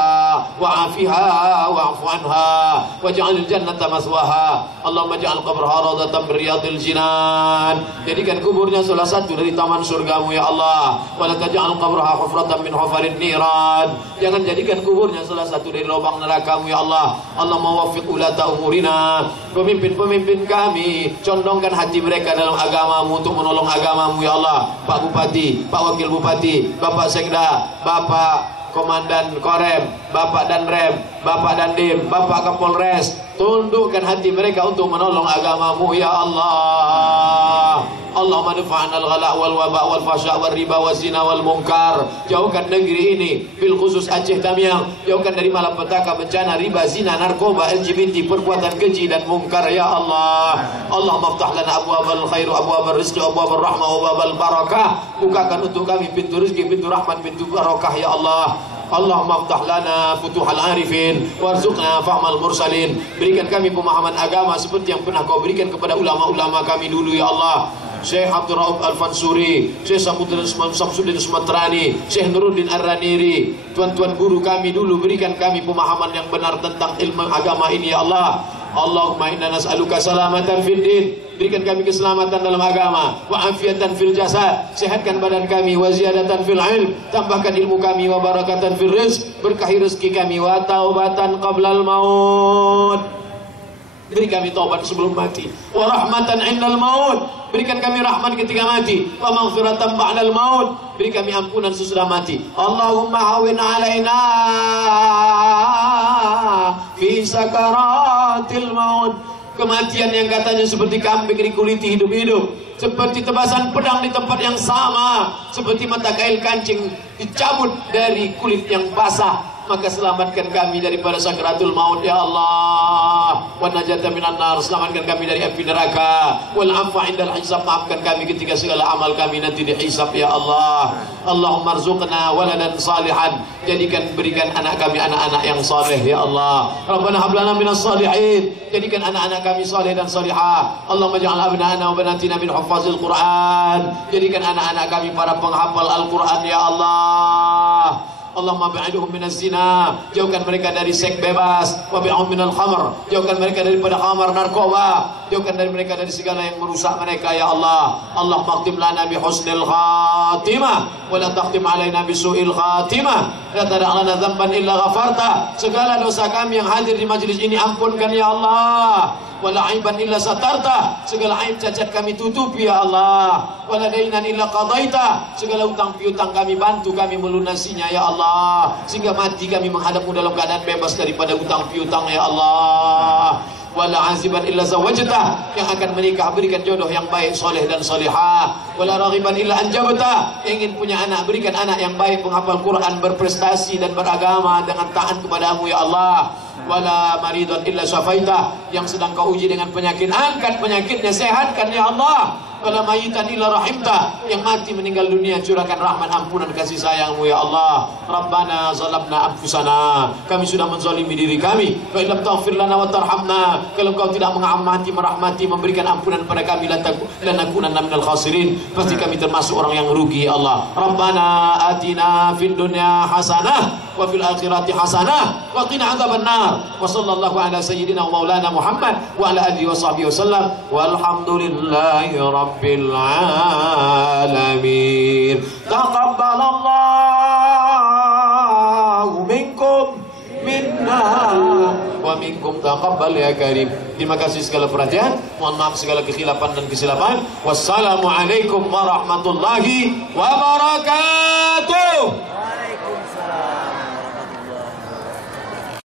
wa'afiha wa'fu anha waj'alil jannata maswaha. Allahumma ja'al qabraha rawdatan min riyadil jinan. Jadikan kuburnya salah satu dari taman surgamu ya Allah. Wa la taj'al qabraha hufratan min hufarin niran. Jangan jadikan kuburnya salah satu dari lubang neraka-Mu ya Allah. Allahumma waffiq ulata umurina, pemimpin-pemimpin kami, condongkan hati mereka dalam agama-Mu untuk menolong agama-Mu ya Allah. Pak Bupati, Pak Wakil Bupati, Bapak Sekda, Bapak Komandan Korem, Bapak Danrem, Bapak Dandim, Bapak Kapolres, tundukkan hati mereka untuk menolong agama-Mu ya Allah. Allahumma dafa'an al-ghala' wal waba' wal fasya' wal riba wal zina wal munkar. Jauhkan negeri ini, bil khusus Aceh Tamiang, jauhkan dari malapetaka, bencana, riba, zina, narkoba, LGBT, perbuatan keji dan mungkar ya Allah. Allahumma aftah lana abwabal khair, abwabal rizqi, abwabal rahmah, abwabal barakah. Bukakan untuk kami pintu rezeki, pintu rahmat, pintu barakah ya Allah. Allahumma aftah lana futuhal arifin warzuqna fahmal mursalin. Berikan kami pemahaman agama seperti yang pernah Kau berikan kepada ulama-ulama kami dulu ya Allah. Syekh Abdul Rauf Al-Fansuri, Syekh Samsuddin Sumatrani, Syekh Nuruddin Ar-Raniri, tuan-tuan guru kami dulu, berikan kami pemahaman yang benar tentang ilmu agama ini ya Allah. Allahumma inna nas'aluka salamatan fid din, berikan kami keselamatan dalam agama, wa afiatan fil jasad, sehatkan badan kami, wa ziyadatan fil ilm, tambahkan ilmu kami, wa barakatan fil rizq, berkahi rezeki kami, wa taubatan qablal maut, beri kami taubat sebelum mati, wa rahmatan indal maut, berikan kami rahmat ketika mati, wa maghfiratan ba'dal maut, beri kami ampunan sesudah mati. Allahumma hawin alaina fi sakaratil maut, kematian yang katanya seperti kambing dikuliti hidup-hidup, seperti tebasan pedang di tempat yang sama, seperti mata kail kancing dicabut dari kulit yang basah. Maka selamatkan kami daripada sakaratul maut ya Allah. Wa najata minan nar, selamatkan kami dari api neraka. Wal afwa indal hisab, maafkan kami ketika segala amal kami nanti dihisab ya Allah. Allahumma arzuqna waladan salihan, berikan anak kami anak-anak yang saleh ya Allah. Rabbana hab lana minas salihin, jadikan anak-anak kami saleh dan salihah. Allahumma ja'al abna'ana wa banatina min hufazil Quran, jadikan anak-anak kami para penghafal Al-Quran ya Allah. Allahumma ba'idhum minaz zina, jauhkan mereka dari seks bebas, wa bi'hum minal khamr, jauhkan mereka daripada khamar, narkoba, jauhkan dari mereka dari segala yang merusak mereka ya Allah. Allahumma khtim lana bi husnil khatimah wa la takhtim alaina bi su'il khatimah. La tada' lana dhanban illa ghafarta, segala dosa kami yang hadir di majlis ini ampunkan ya Allah. Wala aiban illa satarta, segala aib cacat kami tutupi ya Allah. Wala dainan illa qadaita, segala utang piutang kami bantu kami melunasinya ya Allah, sehingga mati kami menghadapmu dalam keadaan bebas daripada utang piutang ya Allah. Wala aziban illa zawajta, yang akan menikah berikan jodoh yang baik, soleh dan solihah. Wala raghiban illa anjabta, yang ingin punya anak berikan anak yang baik, penghafal Quran, berprestasi dan beragama dengan taat kepadamu ya Allah. Wala maridan illa syafaita, yang sedang kau uji dengan penyakit, angkat penyakitnya, sehatkan ya Allah. wala mayitan illa rahimta. Yang mati meninggal dunia curahkan rahmat, ampunan, kasih sayang-Mu ya Allah. Rabbana zalamna anfusana, kami sudah menzalimi diri kami. Fa illam taghfir lana wa tarhamna, kalau Engkau tidak mengamati, merahmati, memberikan ampunan pada kami, lanakunanna minal khasirin, pasti kami termasuk orang yang rugi ya Allah. Rabbana atina fid dunya hasanah wa fil akhirati hasanah wa qina adzabannar. Wa sallallahu ala sayyidina wa maulana Muhammad wa ala alihi wa sahbihi wasallam. Walhamdulillahi rabbil alamin. Taqabbalallahu minkum minna wa minkum taqabbal ya karim. Terima kasih segala perhatian, mohon maaf segala kekhilafan dan kesilapan. Wassalamualaikum warahmatullahi wabarakatuh.